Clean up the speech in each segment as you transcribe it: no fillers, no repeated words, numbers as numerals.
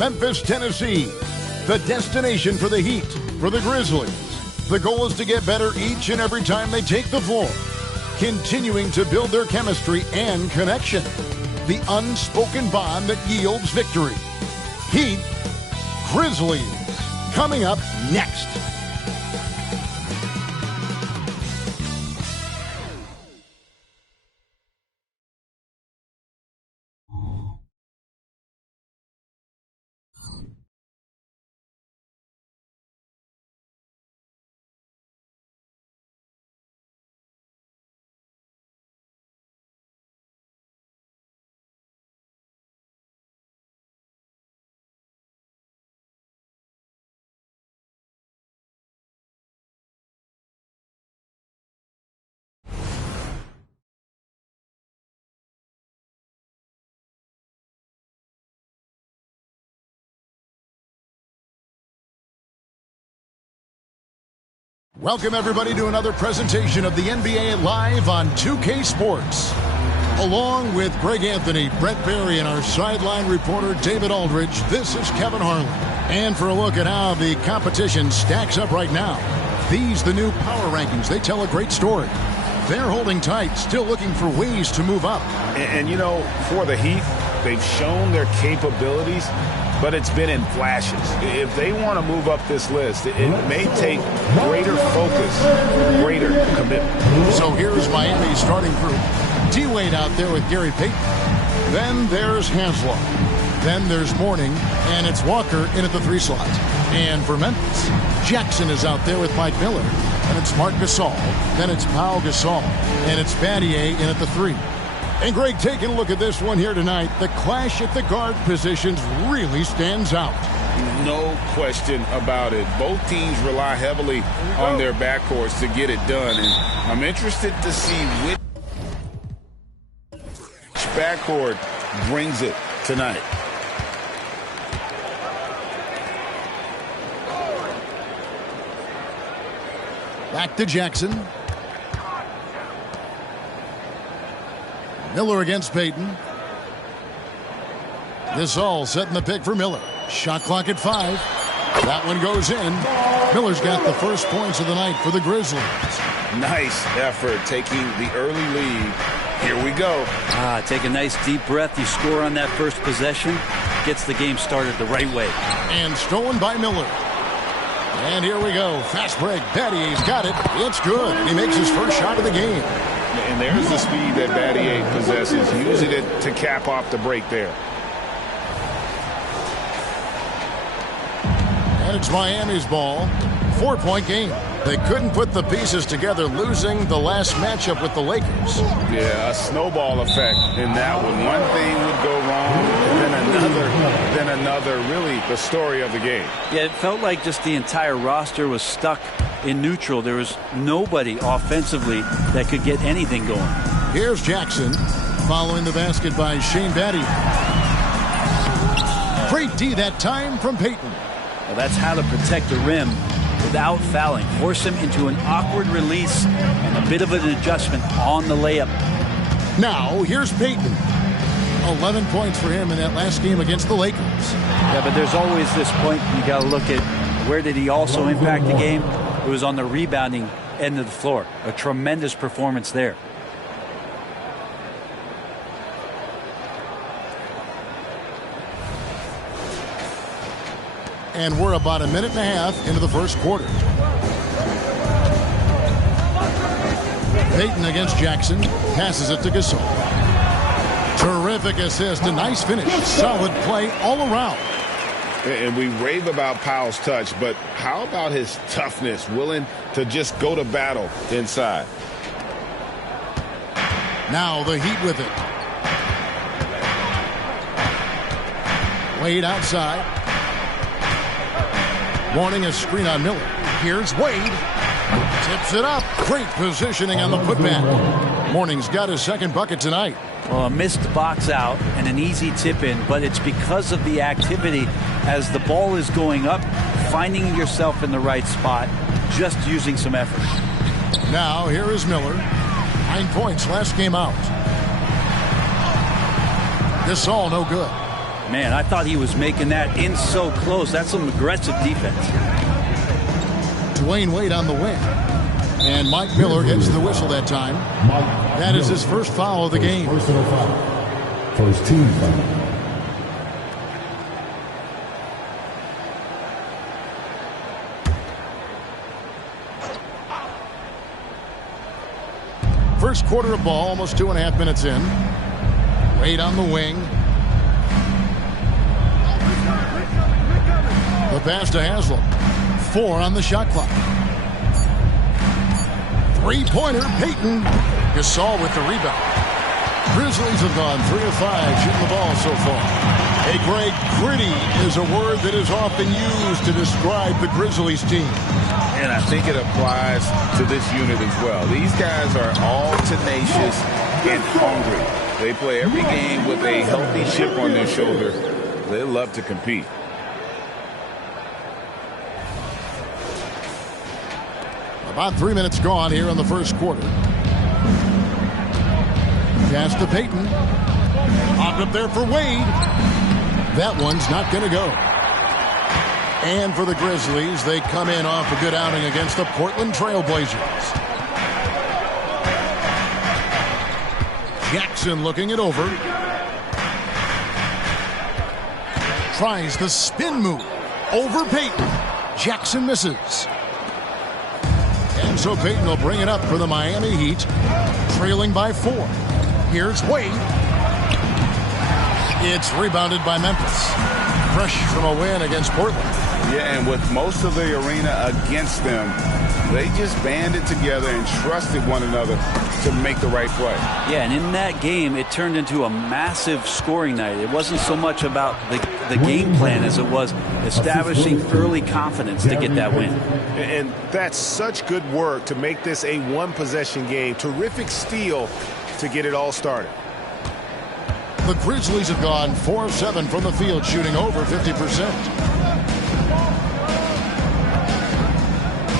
Memphis, Tennessee, the destination for the Heat, for the Grizzlies. The goal is to get better each and every time they take the floor, continuing to build their chemistry and connection, the unspoken bond that yields victory. Heat, Grizzlies, coming up next. Welcome, everybody, to another presentation of the NBA Live on 2K Sports. Along with Greg Anthony, Brett Berry, and our sideline reporter, David Aldridge, this is Kevin Harlan. And for a look at how the competition stacks up right now, these, the new power rankings, they tell a great story. They're holding tight, still looking for ways to move up. And you know, for the Heat, they've shown their capabilities, but it's been in flashes. If they want to move up this list, it may take greater focus, greater commitment. So here's Miami's starting group. D-Wade out there with Gary Payton. Then there's Hanslow. Then there's Mourning, and it's Walker in at the 3 slot. And for Memphis, Jackson is out there with Mike Miller. And it's Marc Gasol. Then it's Pau Gasol. And it's Battier in at the 3. And Greg, taking a look at this one here tonight, the clash at the guard positions really stands out. No question about it. Both teams rely heavily on their backcourts to get it done. And I'm interested to see which backcourt brings it tonight. Back to Jackson. Miller against Payton. Gasol setting the pick for Miller. Shot clock at 5. That one goes in. Miller's got the first points of the night for the Grizzlies. Nice effort taking the early lead. Here we go. Take a nice deep breath. You score on that first possession. Gets the game started the right way. And stolen by Miller. And here we go. Fast break. Battier's got it. It's good. He makes his first shot of the game. And there's the speed that Battier possesses, using it to cap off the break there. And it's Miami's ball. 4-point game. They couldn't put the pieces together, losing the last matchup with the Lakers. Yeah, a snowball effect in that one. One thing would go wrong, then another. Really the story of the game. Yeah, it felt like just the entire roster was stuck in neutral. There was nobody offensively that could get anything going. Here's Jackson following the basket by Shane Battier. Great D that time from Payton. Well, that's how to protect the rim without fouling. Force him into an awkward release and a bit of an adjustment on the layup. Now here's Payton. 11 points for him in that last game against the Lakers. Yeah, but there's always this point you got to look at where did he also impact the game. It was on the rebounding end of the floor. A tremendous performance there. And we're about a minute and a half into the first quarter. Payton against Jackson. Passes it to Gasol. Terrific assist. A nice finish. Solid play all around. And we rave about Powell's touch, but how about his toughness, willing to just go to battle inside? Now the Heat with it. Wade outside. Warning a screen on Miller. Here's Wade. Tips it up. Great positioning on the putback. Mourning's got his second bucket tonight. Well, a missed box out and an easy tip in, but it's because of the activity as the ball is going up, finding yourself in the right spot, just using some effort. Now here is Miller. 9 points last game out. Gasol no good. Man, I thought he was making that in so close. That's some aggressive defense. Dwayne Wade on the wing. And Mike Miller gets the whistle that time. That is his first foul of the game. Personal foul. First team foul. First quarter of ball, almost 2.5 minutes in. Wade on the wing. The pass to Haslam. 4 on the shot clock. Three-pointer, Payton. Gasol with the rebound. Grizzlies have gone 3 of 5 shooting the ball so far. Hey, Greg, gritty is a word that is often used to describe the Grizzlies team. And I think it applies to this unit as well. These guys are all tenacious and hungry. They play every game with a healthy chip on their shoulder. They love to compete. About 3 minutes gone here in the first quarter. Pass to Payton. Popped up there for Wade. That one's not going to go. And for the Grizzlies, they come in off a good outing against the Portland Trail Blazers. Jackson looking it over. Tries the spin move. Over Payton. Jackson misses. And so Payton will bring it up for the Miami Heat, trailing by 4. Here's Wade. It's rebounded by Memphis. Fresh from a win against Portland. Yeah, and with most of the arena against them, they just banded together and trusted one another to make the right play. Yeah, and in that game, it turned into a massive scoring night. It wasn't so much about the game plan as it was establishing early confidence to get that win. And that's such good work to make this a one-possession game. Terrific steal to get it all started. The Grizzlies have gone 4 of 7 from the field, shooting over 50%.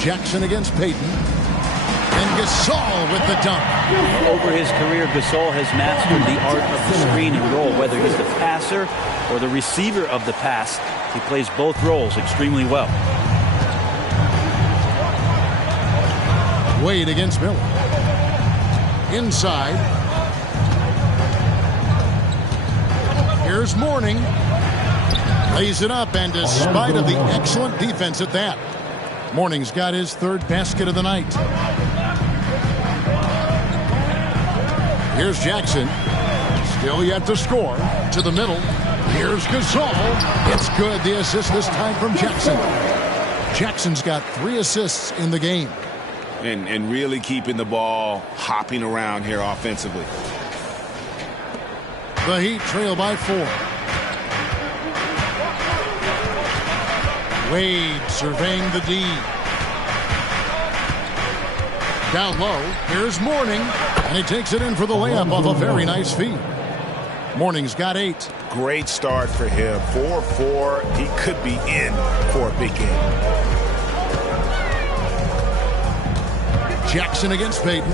Jackson against Payton. And Gasol with the dunk. Over his career, Gasol has mastered the art of the screen and roll. Whether he's the passer or the receiver of the pass, he plays both roles extremely well. Wade against Miller. Inside. Here's Mourning. Lays it up, and despite of the excellent defense at that, Mourning's got his 3rd basket of the night. Here's Jackson. Still yet to score. To the middle. Here's Gasol. It's good. The assist this time from Jackson. Jackson's got 3 assists in the game. And really keeping the ball hopping around here offensively. The Heat trail by 4. Wade surveying the D. Down low, here's Mourning, and he takes it in for the layup off a very nice feed. Mourning's got 8. Great start for him. 4-4. He could be in for a big game. Jackson against Payton.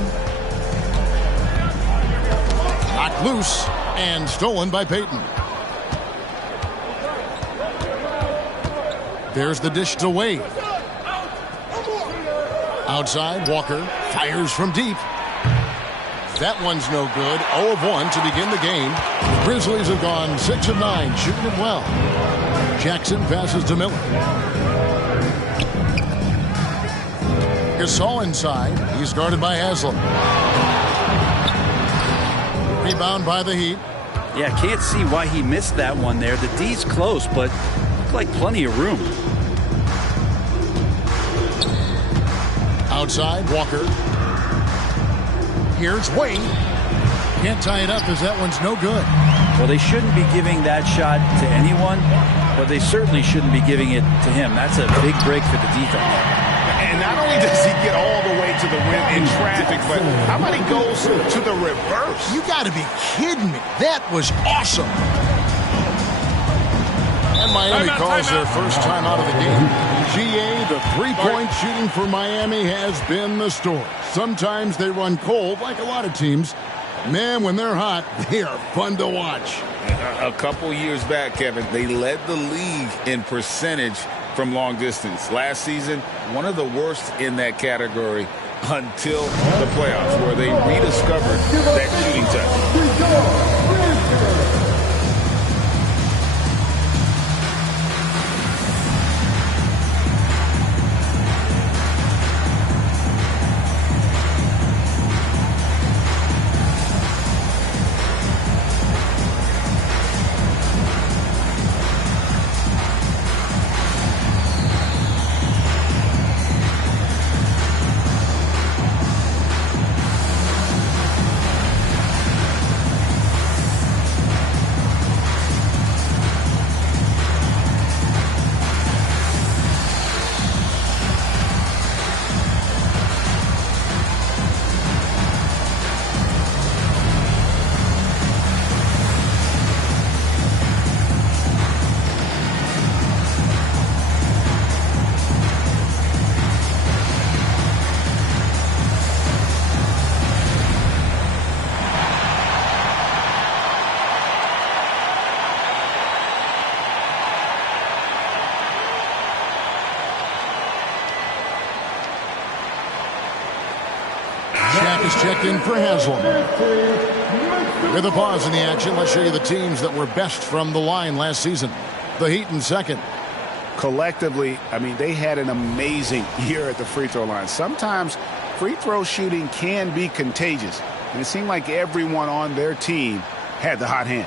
Knocked loose and stolen by Payton. There's the dish to Wade. Outside, Walker fires from deep. That one's no good. 0 of 1 to begin the game. The Grizzlies have gone 6 of 9, shooting it well. Jackson passes to Miller. Gasol inside. He's guarded by Haslam. Rebound by the Heat. Yeah, can't see why he missed that one there. The D's close, but looked like plenty of room. Outside, Walker. Here's Wade. Can't tie it up as that one's no good. Well, they shouldn't be giving that shot to anyone, but they certainly shouldn't be giving it to him. That's a big break for the defense. And not only does he get all the way to the rim in traffic, but how about he goes to the reverse? You got to be kidding me. That was awesome. And Miami calls their first time out of the game. GA, the three-point shooting for Miami has been the story. Sometimes they run cold, like a lot of teams, Man, when they're hot, they are fun to watch. A couple years back, Kevin, they led the league in percentage from long distance. Last season, one of the worst in that category until the playoffs, where they rediscovered that shooting touch. Is checked in for Haslam. With a pause in the action, let's show you the teams that were best from the line last season. The Heat in second. Collectively, I mean, they had an amazing year at the free throw line. Sometimes free throw shooting can be contagious, and it seemed like everyone on their team had the hot hand.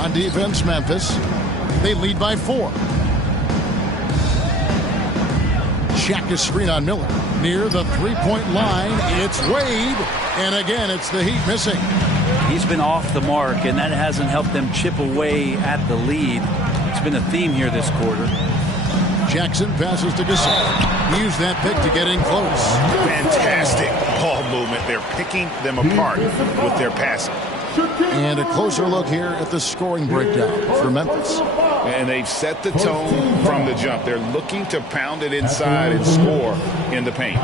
On defense, Memphis. They lead by 4. Shaq screen on Miller. Near the three-point line, it's Wade. And again, it's the Heat missing. He's been off the mark, and that hasn't helped them chip away at the lead. It's been a theme here this quarter. Jackson passes to Gasol. Use that pick to get in close. Fantastic ball movement. They're picking them apart with their passing. And a closer look here at the scoring breakdown for Memphis. And they've set the tone from the jump. They're looking to pound it inside and score in the paint.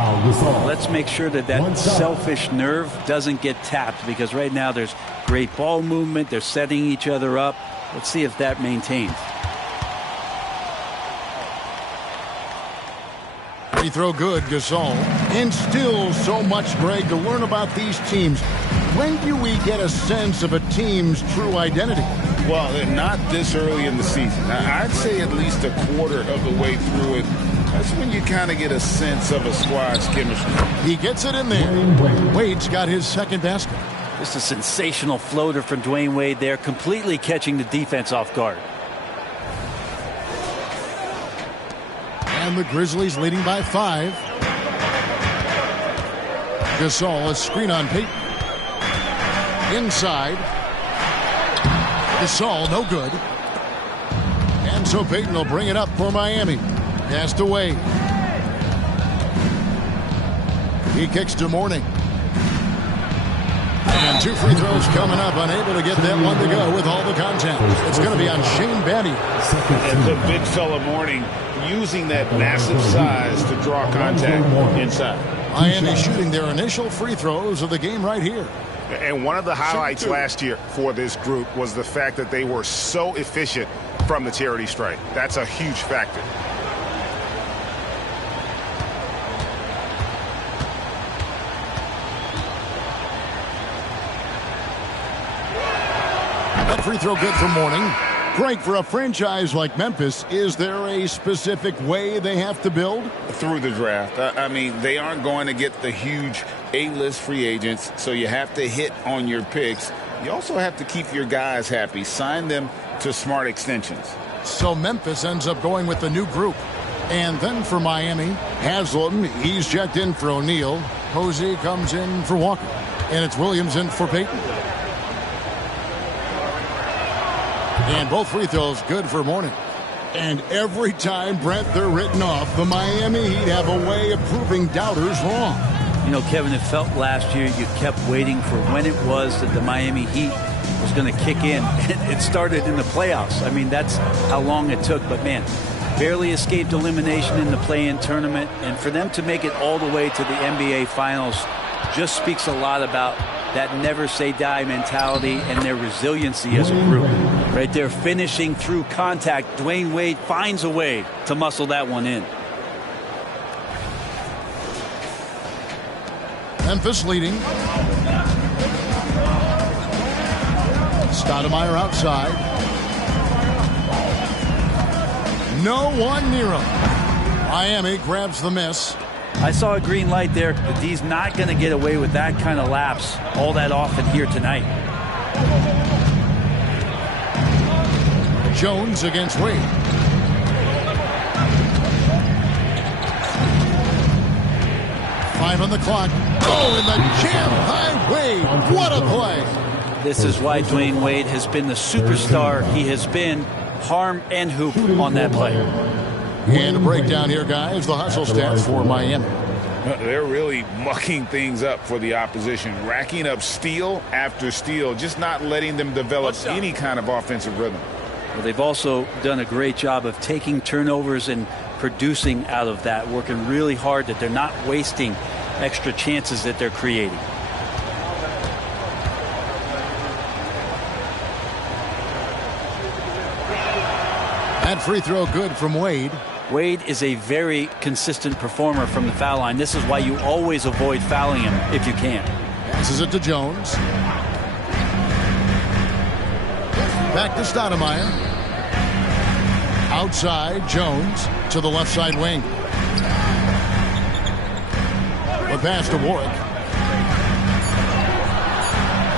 Let's make sure that selfish nerve doesn't get tapped, because right now there's great ball movement. They're setting each other up. Let's see if that maintains. Free throw good, Gasol. And still so much, Greg, to learn about these teams. When do we get a sense of a team's true identity? Well, not this early in the season. I'd say at least a quarter of the way through it. That's when you kind of get a sense of a squad's chemistry. He gets it in there. Wade's got his second basket. Just a sensational floater from Dwayne Wade there, completely catching the defense off guard. And the Grizzlies leading by 5. Gasol, a screen on Payton. Inside. Gasol, no good. And so Payton will bring it up for Miami. Pass to Wade. He kicks to Mourning. And 2 free throws coming up, unable to get that one to go with all the contact. It's going to be on Shane Battier. And the big fella Mourning using that massive size to draw contact inside. Miami shooting their initial free throws of the game right here. And one of the highlights last year for this group was the fact that they were so efficient from the charity stripe. That's a huge factor. That free throw good for Mourning. Greg, for a franchise like Memphis, is there a specific way they have to build? Through the draft. I mean, they aren't going to get the huge A-list free agents, so you have to hit on your picks. You also have to keep your guys happy. Sign them to smart extensions. So Memphis ends up going with the new group. And then for Miami, Haslam, he's checked in for O'Neal. Posey comes in for Walker. And it's Williams in for Payton. And both free throws good for Mourning. And every time, Brent, they're written off, the Miami Heat have a way of proving doubters wrong. You know, Kevin, it felt last year you kept waiting for when it was that the Miami Heat was going to kick in. It started in the playoffs. I mean, that's how long it took. But, man, barely escaped elimination in the play-in tournament. And for them to make it all the way to the NBA Finals just speaks a lot about that never-say-die mentality and their resiliency as a group. Right there, finishing through contact. Dwayne Wade finds a way to muscle that one in. Memphis leading. Stoudemire outside. No one near him. Miami grabs the miss. I saw a green light there. The D's not going to get away with that kind of lapse all that often here tonight. Jones against Wade. Five on the clock. Oh, in the jam by Wade. What a play. This is why Dwayne Wade has been the superstar he has been. Harm and hoop on that play. And a breakdown here, guys. The hustle stats for Miami. They're really mucking things up for the opposition, racking up steal after steal, just not letting them develop any kind of offensive rhythm. Well, they've also done a great job of taking turnovers and producing out of that, working really hard that they're not wasting extra chances that they're creating. That free throw good from Wade. Wade is a very consistent performer from the foul line. This is why you always avoid fouling him if you can. Passes it to Jones. Back to Stoudemire. Outside, Jones to the left side wing. The pass to Warwick.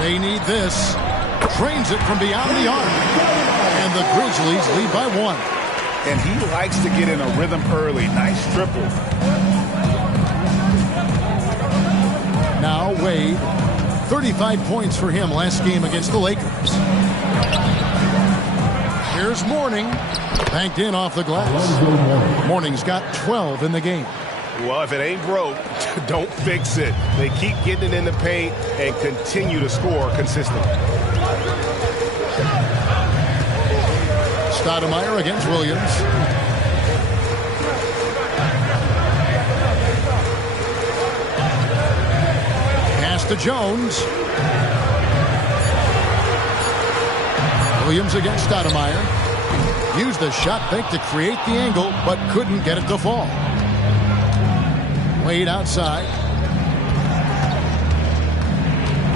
They need this. Trains it from beyond the arc. And the Grizzlies lead by one. And he likes to get in a rhythm early. Nice triple. Now Wade. 35 points for him last game against the Lakers. Here's Mourning. Banked in off the glass. Mourning's got 12 in the game. Well, if it ain't broke, don't fix it. They keep getting it in the paint and continue to score consistently. Stoudemire against Williams. Pass to Jones. Williams against Stoudemire. Used the shot fake to create the angle, but couldn't get it to fall. Wade outside.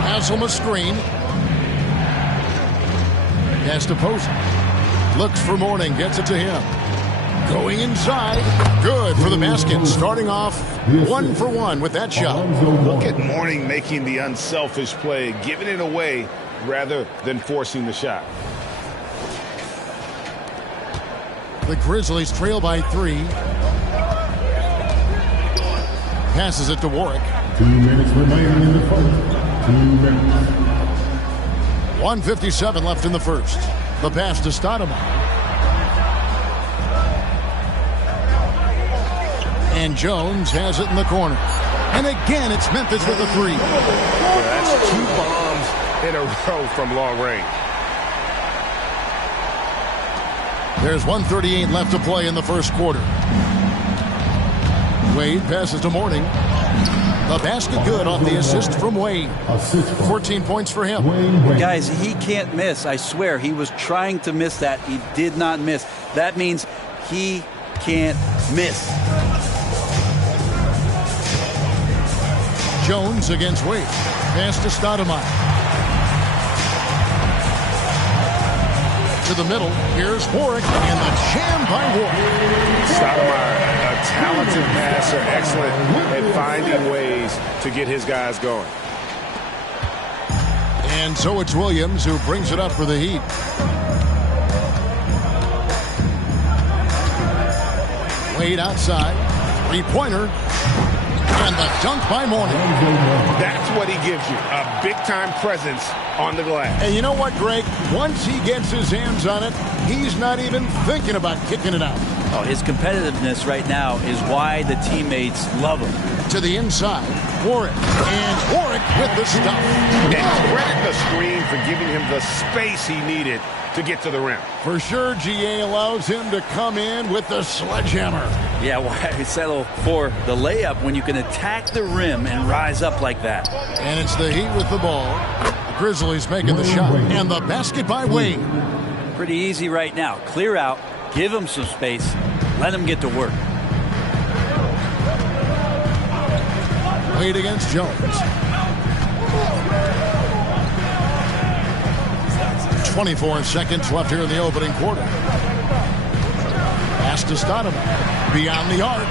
Hasselma screen. Pass to Posey. Looks for Mourning, gets it to him. Going inside. Good for the basket. Starting off 1 for 1 with that shot. Look at Mourning making the unselfish play, giving it away rather than forcing the shot. The Grizzlies trail by 3. Passes it to Warwick. 2 minutes remaining in the first. 2 minutes. 1:57 left in the first. The pass to Stoudemire. And Jones has it in the corner. And again, it's Memphis with a 3. That's 2 bombs in a row from long range. There's 1:38 left to play in the first quarter. Wade passes to Mourning. The basket good off the assist from Wade. 14 points for him. Guys, he can't miss. I swear, he was trying to miss that. He did not miss. That means he can't miss. Jones against Wade. Pass to Stoudemire. To the middle. Here's Warwick. And the jam by Warwick. Stoudemire, a talented passer, excellent at finding ways to get his guys going. And so it's Williams who brings it up for the Heat. Wade outside. Three-pointer. And the dunk by Mourning. That's what he gives you, a big-time presence on the glass. And you know what, Greg? Once he gets his hands on it, he's not even thinking about kicking it out. Oh, his competitiveness right now is why the teammates love him. To the inside. Warwick. And Warwick with the stuff. And credit the screen for giving him the space he needed to get to the rim. For sure, GA allows him to come in with the sledgehammer. Yeah, why settle for the layup when you can attack the rim and rise up like that? And it's the Heat with the ball. The Grizzlies making the shot. And the basket by Wade. Pretty easy right now. Clear out, give him some space, let him get to work. Wade against Jones. 24 seconds left here in the opening quarter. Pass to Stoudemire. Beyond the arc.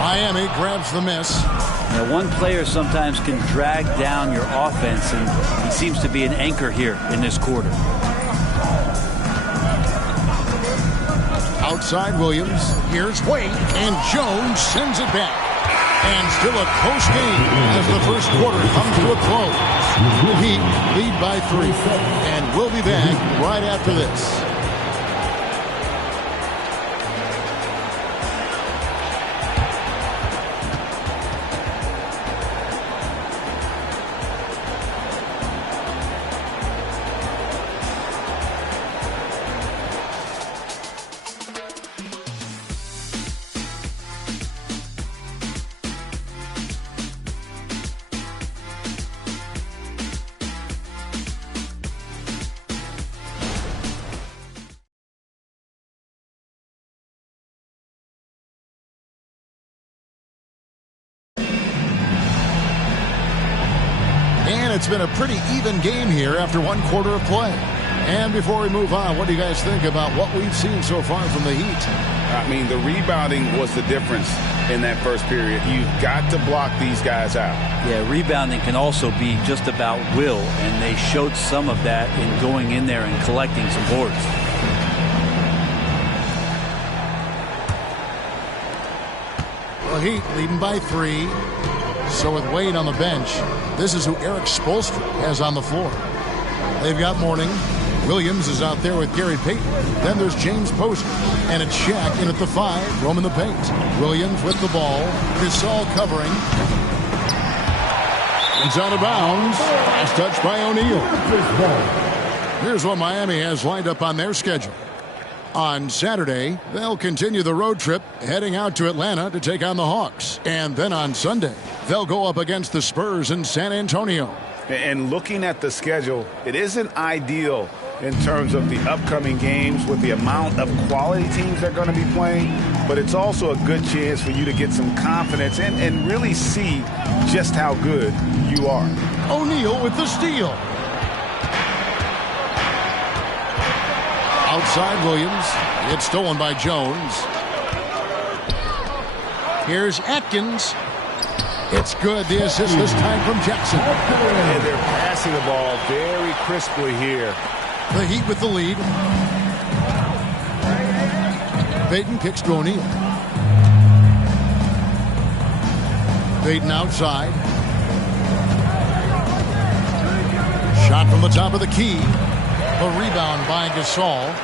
Miami grabs the miss. Now, one player sometimes can drag down your offense, and he seems to be an anchor here in this quarter. Outside Williams. Here's Wade. And Jones sends it back. And still a close game as the first quarter comes to a close. Heat lead by 3. And we'll be back right after this. It's been a pretty even game here after one quarter of play. And before we move on, what do you guys think about what we've seen so far from the Heat? I mean, the rebounding was the difference in that first period. You've got to block these guys out. Yeah, rebounding can also be just about will, and they showed some of that in going in there and collecting some boards. Well, Heat leading by 3. So with Wade on the bench, this is who Eric Spoelstra has on the floor. They've got Mourning. Williams is out there with Gary Payton. Then there's James Posey. And it's Shaq in at the 5, roaming the paint. Williams with the ball. Gasol covering. It's out of bounds. Last touch by O'Neal. Here's what Miami has lined up on their schedule. On Saturday, they'll continue the road trip, heading out to Atlanta to take on the Hawks. And then on Sunday, they'll go up against the Spurs in San Antonio. And looking at the schedule, it isn't ideal in terms of the upcoming games with the amount of quality teams they're going to be playing, but it's also a good chance for you to get some confidence and really see just how good you are. O'Neal with the steal. Outside Williams. It's stolen by Jones. Here's Atkins. It's good. The assist this time from Jackson. And they're passing the ball very crisply here. The Heat with the lead. Payton kicks to O'Neal. Payton outside. Shot from the top of the key. A rebound by Gasol.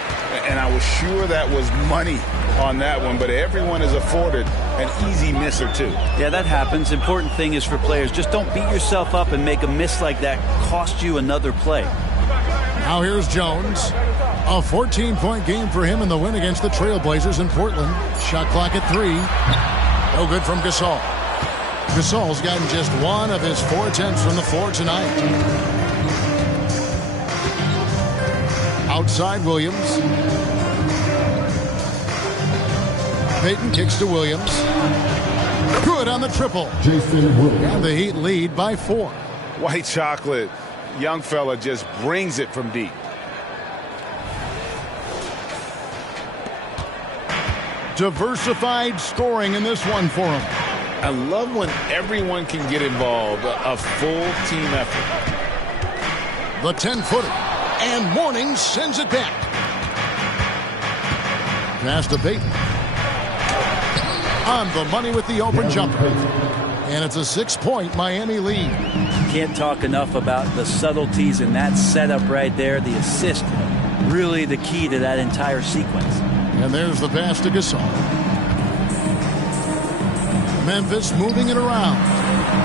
And I was sure that was money on that one, but everyone is afforded an easy miss or two. Yeah, that happens. Important thing is for players, just don't beat yourself up and make a miss like that cost you another play. Now here's Jones. A 14-point game for him in the win against the Trailblazers in Portland. Shot clock at 3. No good from Gasol. Gasol's gotten just 1 of his 4 attempts from the floor tonight. Outside Williams. Payton kicks to Williams. Good on the triple. And the Heat lead by 4. White chocolate. Young fella just brings it from deep. Diversified scoring in this one for him. I love when everyone can get involved. A full team effort. The 10-footer. And Mourning sends it back. Pass to Payton. On the money with the open jumper. And it's a 6-point Miami lead. Can't talk enough about the subtleties in that setup right there. The assist, really the key to that entire sequence. And there's the pass to Gasol. Memphis moving it around.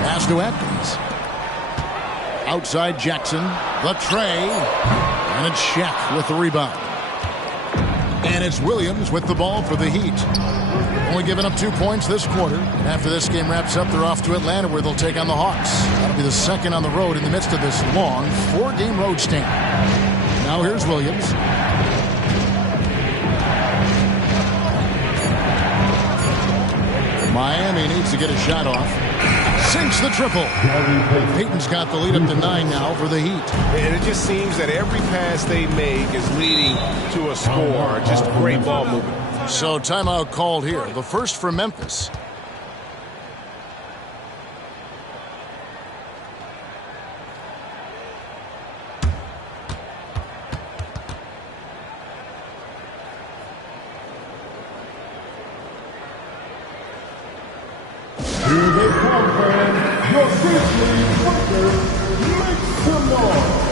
Pass to Atkins. Outside Jackson. The tray. And it's Shaq with the rebound. And it's Williams with the ball for the Heat. Only giving up 2 points this quarter. And after this game wraps up, they're off to Atlanta where they'll take on the Hawks. That'll be the second on the road in the midst of this long 4-game road stand. Now here's Williams. Miami needs to get a shot off. Sinks the triple. Payton's got the lead up to 9 now for the Heat. And it just seems that every pass they make is leading to a score. Just great ball movement. So timeout called here. The first for Memphis. Here they come, fans. Your Grizzlies Lakers, make some noise.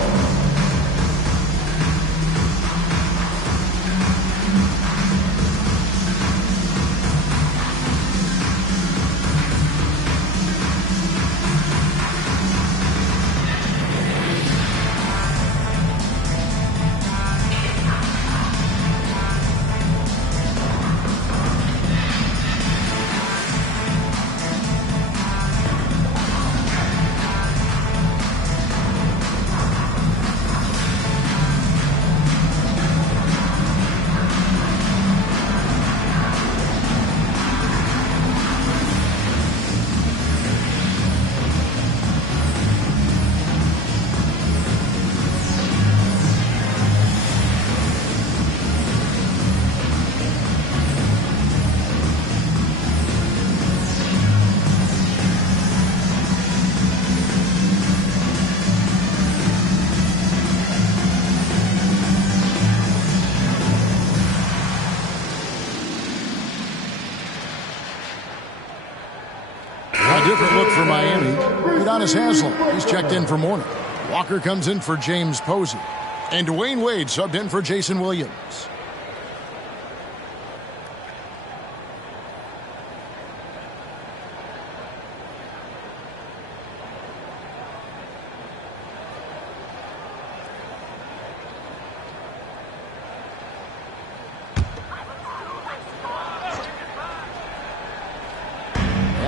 Different look for Miami. Udonis Haslem, he's checked in for Mourning. Walker comes in for James Posey. And Dwayne Wade subbed in for Jason Williams.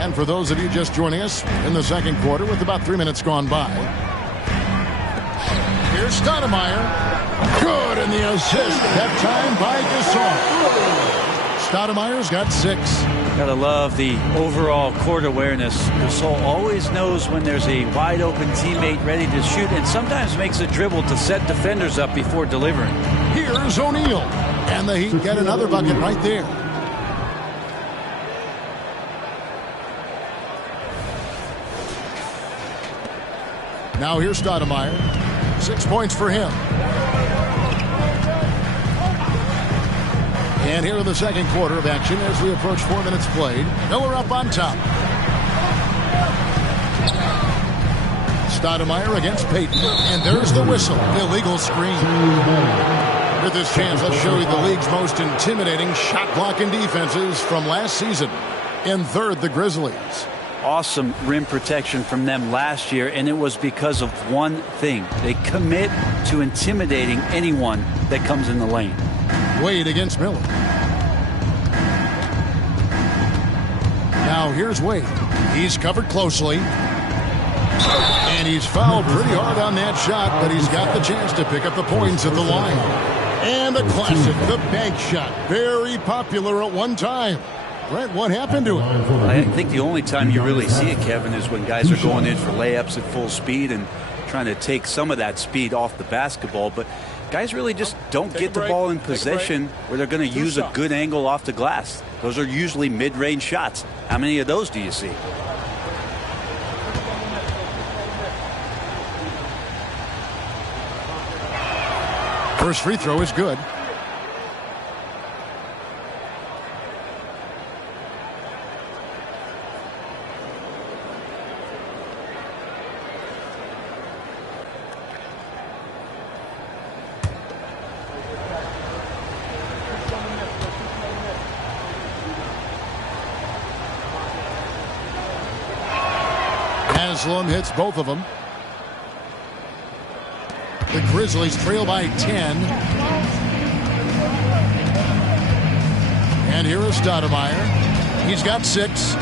And for those of you just joining us in the second quarter with about 3 minutes gone by. Here's Stoudemire. Good, and the assist that time by Gasol. Stoudemire's got 6. Gotta love the overall court awareness. Gasol always knows when there's a wide open teammate ready to shoot and sometimes makes a dribble to set defenders up before delivering. Here's O'Neal. And the Heat get another bucket right there. Now here's Stoudemire. 6 points for him. And here in the second quarter of action as we approach 4 minutes played. Miller up on top. Stoudemire against Payton. And there's the whistle. Illegal screen. With this chance, let's show you the league's most intimidating shot blocking defenses from last season. In third, the Grizzlies. Awesome rim protection from them last year, and it was because of one thing. They commit to intimidating anyone that comes in the lane. Wade against Miller. Now here's Wade. He's covered closely. And he's fouled pretty hard on that shot, but he's got the chance to pick up the points at the line. And a classic, the bank shot. Very popular at one time. Brent, what happened to him? I think the only time you really see it, Kevin, is when guys are going in for layups at full speed and trying to take some of that speed off the basketball. But guys really just don't get the ball in possession where they're going to use a good angle off the glass. Those are usually mid-range shots. How many of those do you see? First free throw is good. Haslam hits both of them. The Grizzlies trail by 10. And here is Stoudemire. He's got 6.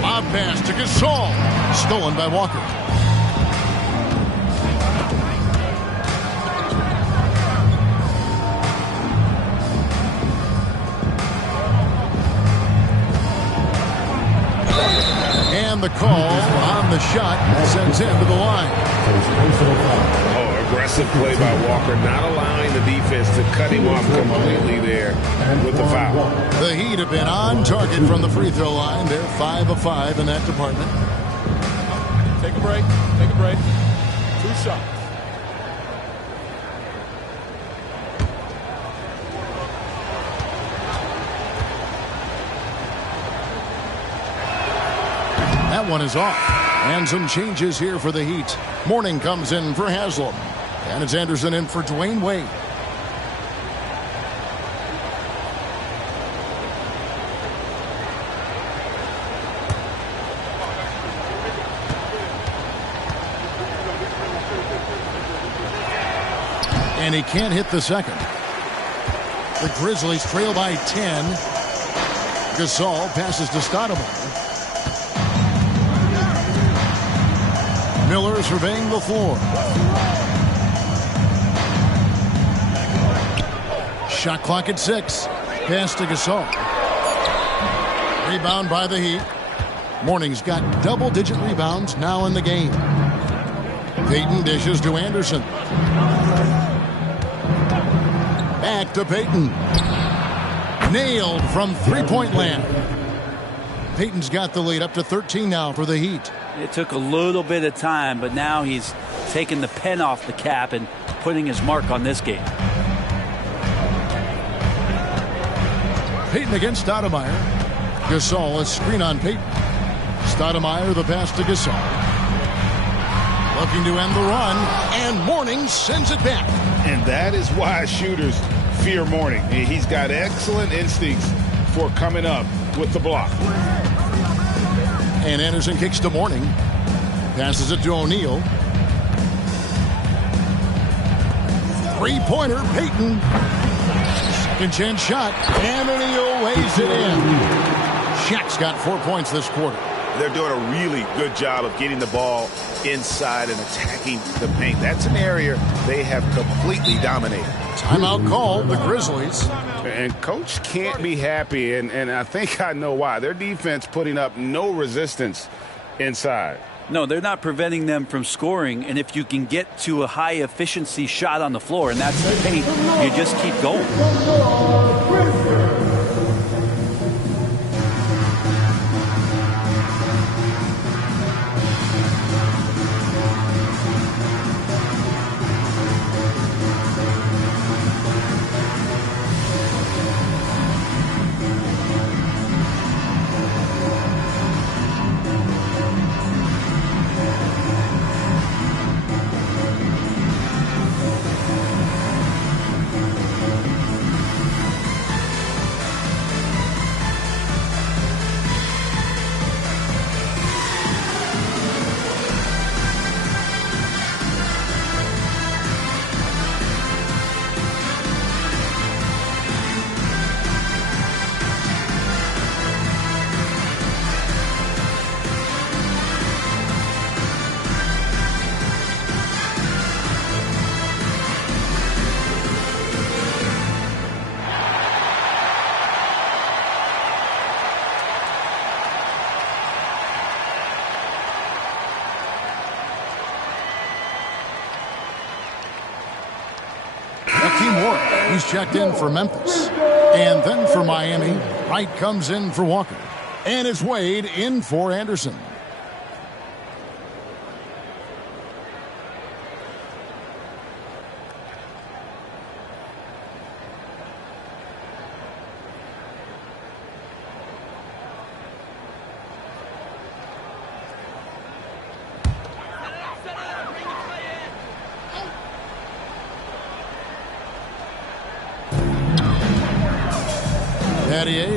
Lob pass to Gasol. Stolen by Walker. And the call on the shot sends him to the line. Oh, aggressive play by Walker, not allowing the defense to cut him off completely there with the foul. The Heat have been on target from the free throw line. They're 5 of 5 in that department. Take a break. Take a break. 2 shots. That one is off. And some changes here for the Heat. Mourning comes in for Haslam. And it's Anderson in for Dwayne Wade. And he can't hit the second. The Grizzlies trail by 10. Gasol passes to Stoudemire. Miller surveying the floor. Shot clock at 6. Pass to Gasol. Rebound by the Heat. Mourning's got double-digit rebounds now in the game. Payton dishes to Anderson. Back to Payton. Nailed from three-point land. Payton's got the lead up to 13 now for the Heat. It took a little bit of time, but now he's taking the pen off the cap and putting his mark on this game. Payton against Stoudemire. Gasol, a screen on Payton. Stoudemire, the pass to Gasol. Looking to end the run, and Mourning sends it back. And that is why shooters fear Mourning. He's got excellent instincts for coming up with the block. And Anderson kicks to Mourning. Passes it to O'Neal. Three-pointer, Payton. Second chance shot. And O'Neal weighs it in. Shaq's got 4 points this quarter. They're doing a really good job of getting the ball inside and attacking the paint. That's an area they have completely dominated. Timeout called, the Grizzlies. And Coach can't be happy, and I think I know why. Their defense putting up no resistance inside. No, they're not preventing them from scoring, and if you can get to a high-efficiency shot on the floor, and that's the paint, you just keep going. He's checked in for Memphis. And then for Miami, Wright comes in for Walker. And it's Wade in for Anderson.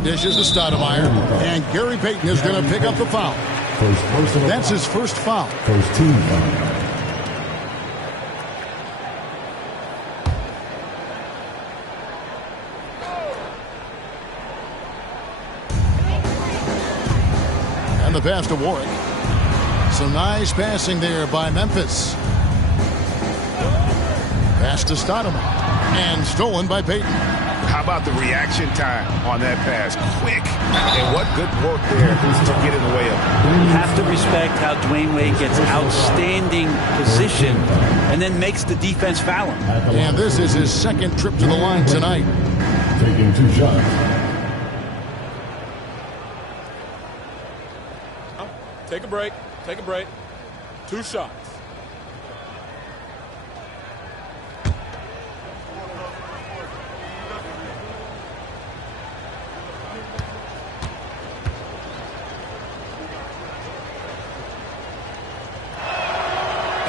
Dishes to Stoudemire, and Gary Payton is going to pick up the foul. That's his first foul. First team foul. And the pass to Warwick. Some nice passing there by Memphis. Pass to Stoudemire. And stolen by Payton. How about the reaction time on that pass? Quick. And what good work there to get in the way of it. You have to respect how Dwayne Wade gets outstanding position and then makes the defense foul him. And this is his second trip to the line tonight. Taking 2 shots. Take a break. Take a break. 2 shots.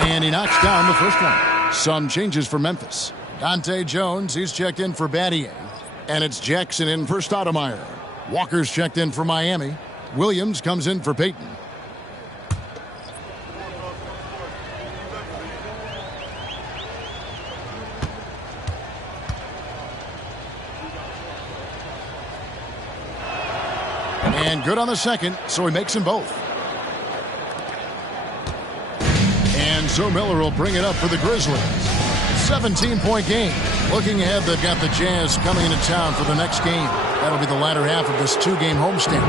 And he knocks down the first one. Some changes for Memphis. Dante Jones, he's checked in for Battier. And it's Jackson in for Stoudemire. Walker's checked in for Miami. Williams comes in for Payton. And good on the second, so he makes them both. And so Miller will bring it up for the Grizzlies. 17-point game. Looking ahead, they've got the Jazz coming into town for the next game. That'll be the latter half of this 2-game homestand.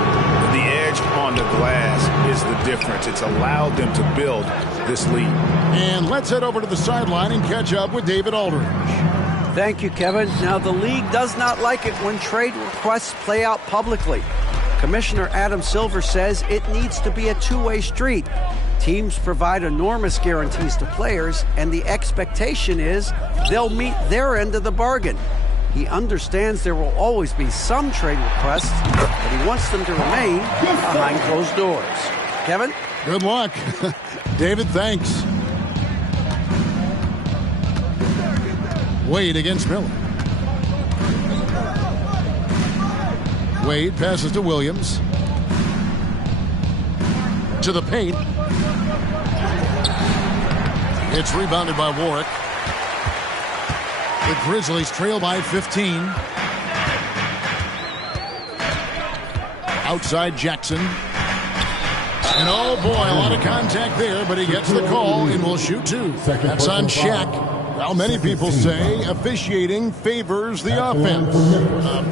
The edge on the glass is the difference. It's allowed them to build this lead. And let's head over to the sideline and catch up with David Aldridge. Thank you, Kevin. Now, the league does not like it when trade requests play out publicly. Commissioner Adam Silver says it needs to be a two-way street. Teams provide enormous guarantees to players, and the expectation is they'll meet their end of the bargain. He understands there will always be some trade requests, but he wants them to remain behind closed doors. Kevin? Good luck. David, thanks. Wade against Miller. Wade passes to Williams. To the paint. It's rebounded by Warwick. The Grizzlies trail by 15. Outside Jackson. And oh boy, a lot of contact there, but he gets the call and will shoot 2. That's on Shaq. Well, many people say officiating favors the offense.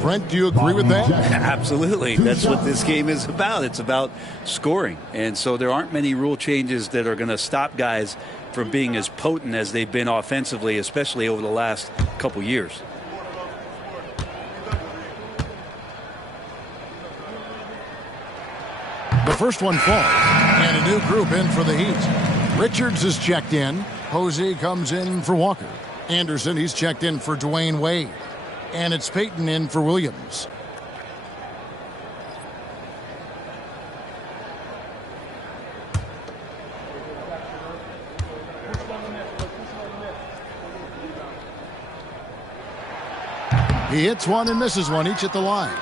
Brent, do you agree with that? Absolutely. That's what this game is about. It's about scoring. And so there aren't many rule changes that are going to stop guys from being as potent as they've been offensively, especially over the last couple years. The first one falls, and a new group in for the Heat. Richards is checked in. Posey comes in for Walker. Anderson, he's checked in for Dwayne Wade. And it's Payton in for Williams. He hits one and misses one, each at the line.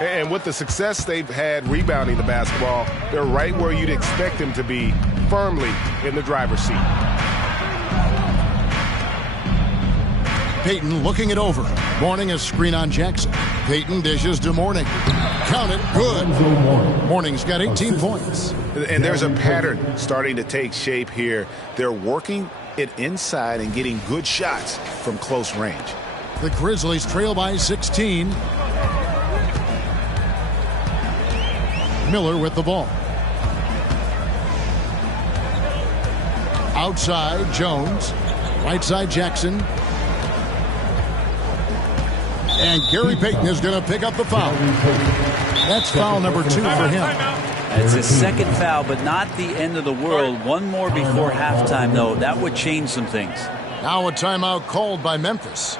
And with the success they've had rebounding the basketball, they're right where you'd expect them to be, firmly in the driver's seat. Payton looking it over. Mourning a screen on Jackson. Payton dishes to Mourning. Count it. Good. Mourning's got 18 points. And there's a pattern starting to take shape here. They're working it inside and getting good shots from close range. The Grizzlies trail by 16. Miller with the ball. Outside, Jones. Right side, Jackson. And Gary Payton is going to pick up the foul. That's foul number 2 for him. It's his second foul, but not the end of the world. One more before halftime, though. That would change some things. Now a timeout called by Memphis.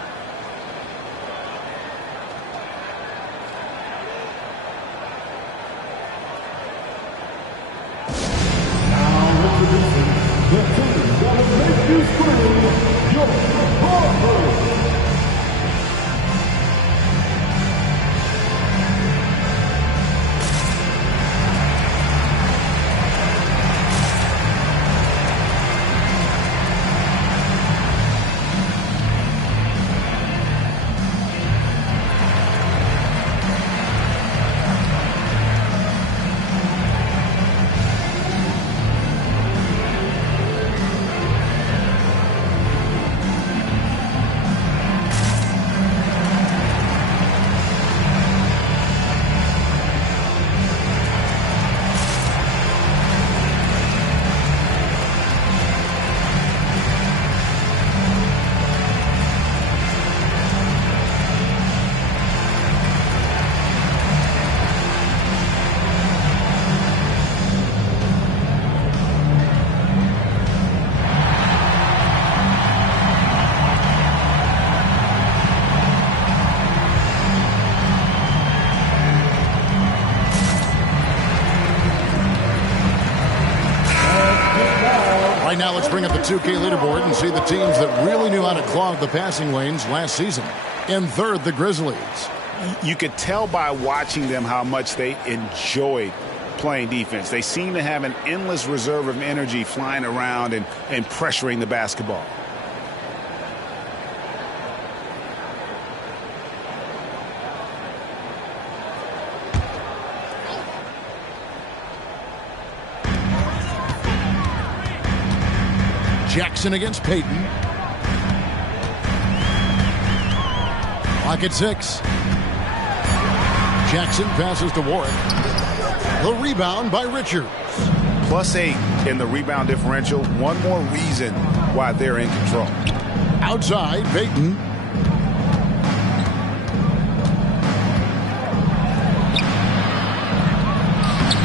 right, now let's bring up the 2K leaderboard and see the teams that really knew how to clog the passing lanes last season. In third, the Grizzlies. You could tell by watching them how much they enjoyed playing defense. They seem to have an endless reserve of energy flying around and pressuring the basketball. Jackson against Payton. Clock at 6. Jackson passes to Warwick. The rebound by Richards. +8 in the rebound differential. One more reason why they're in control. Outside, Payton.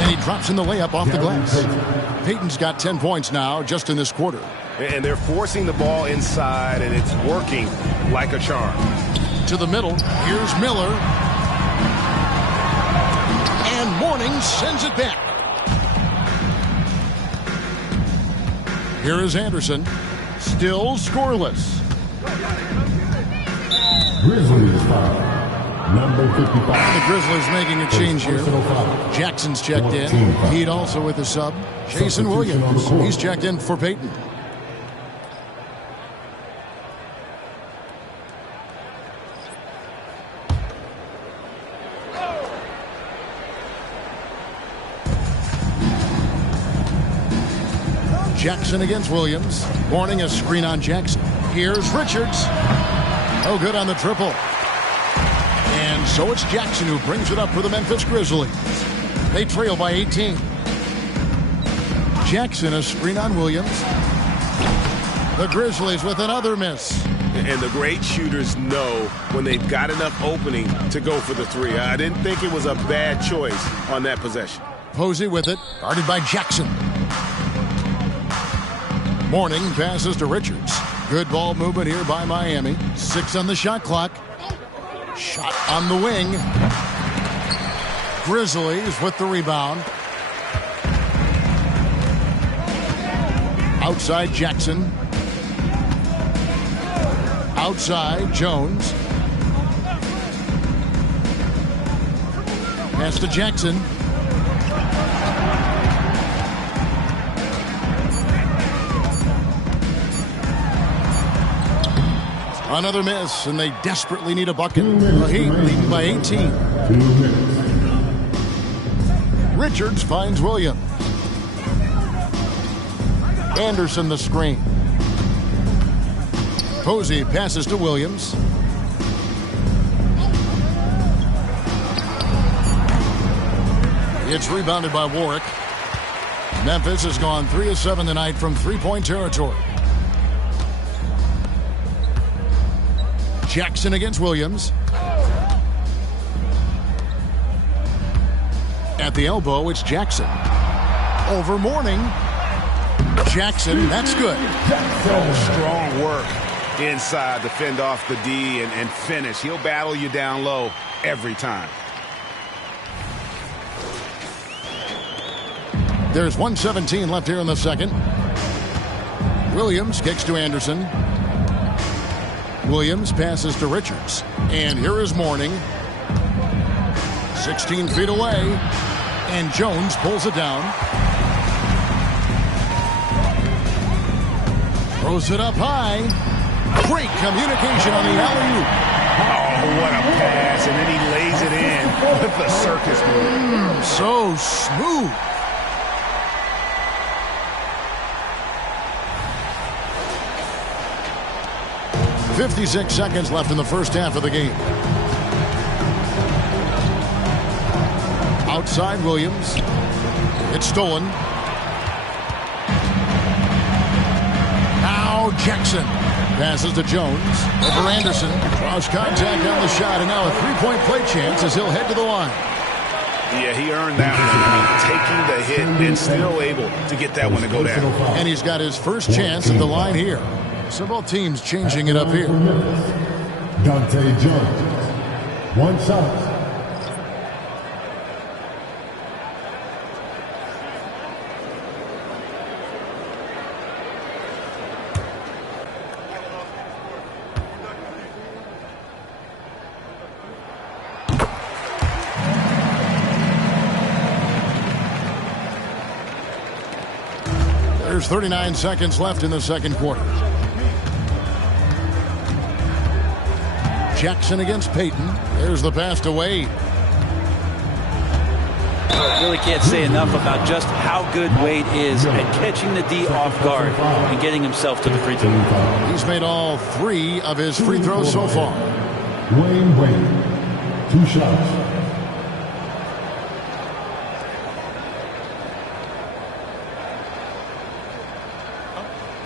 And he drops in the layup off the glass. Payton's got 10 points now just in this quarter. And they're forcing the ball inside, and it's working like a charm. To the middle. Here's Miller. And Mourning sends it back. Here is Anderson. Still scoreless. Grizzlies foul. Number 55. The Grizzlies making a change here. Jackson's checked in. Heat also with the sub. Jason Williams. He's checked in for Payton. Jackson against Williams. Mourning a screen on Jackson. Here's Richards. No good on the triple. And so it's Jackson who brings it up for the Memphis Grizzlies. They trail by 18. Jackson a screen on Williams. The Grizzlies with another miss. And the great shooters know when they've got enough opening to go for the three. I didn't think it was a bad choice on that possession. Posey with it, guarded by Jackson. Mourning passes to Richards. Good ball movement here by Miami. 6 on the shot clock. Shot on the wing. Grizzlies with the rebound. Outside Jackson. Outside Jones. Pass to Jackson. Another miss, and they desperately need a bucket. The Heat leading by 18. Richards finds Williams. Anderson the screen. Posey passes to Williams. It's rebounded by Warwick. Memphis has gone 3 of 7 tonight from three-point territory. Jackson against Williams. At the elbow, it's Jackson. Over Mourning. Jackson, that's good. Strong work inside to fend off the D and finish. He'll battle you down low every time. There's 1:17 left here in the second. Williams kicks to Anderson. Williams passes to Richards. And here is Mourning. 16 feet away. And Jones pulls it down. Throws it up high. Great communication on the alley-oop. Oh, what a pass. And then he lays it in with the circus move. So smooth. .56 seconds left in the first half of the game. Outside Williams. It's stolen. Now Jackson passes to Jones. Over Anderson. Cross contact on the shot, and now a three-point play chance as he'll head to the line. Yeah, he earned that one. Taking the hit and still able to get that one to go down. And he's got his first chance at the line here. So both teams changing it up here. Dante Jones. One shot. There's 39 seconds left in the second quarter. Jackson against Payton. There's the pass to Wade. Really can't say enough about just how good Wade is at catching the D off guard and getting himself to the free throw line. He's made all 3 of his free throws so far. Wade, 2 shots.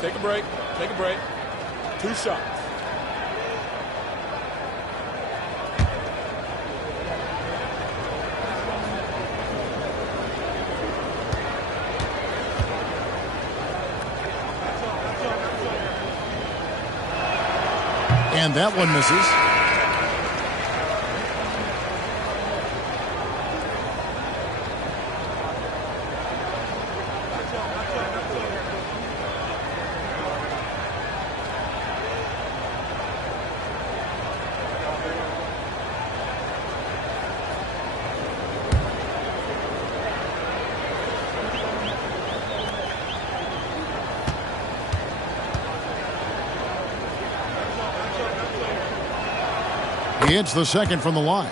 Take a break. Take a break. 2 shots. And that one misses. He hits the second from the line.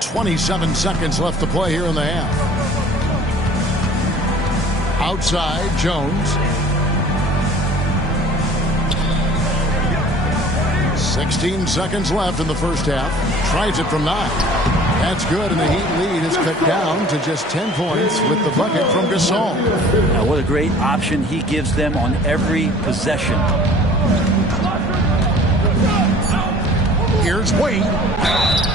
27 seconds left to play here in the half. Outside, Jones. 16 seconds left in the first half. Tries it from 9. That's good, and the Heat lead is cut down to just 10 points with the bucket from Gasol. Now, what a great option he gives them on every possession. Here's Wade.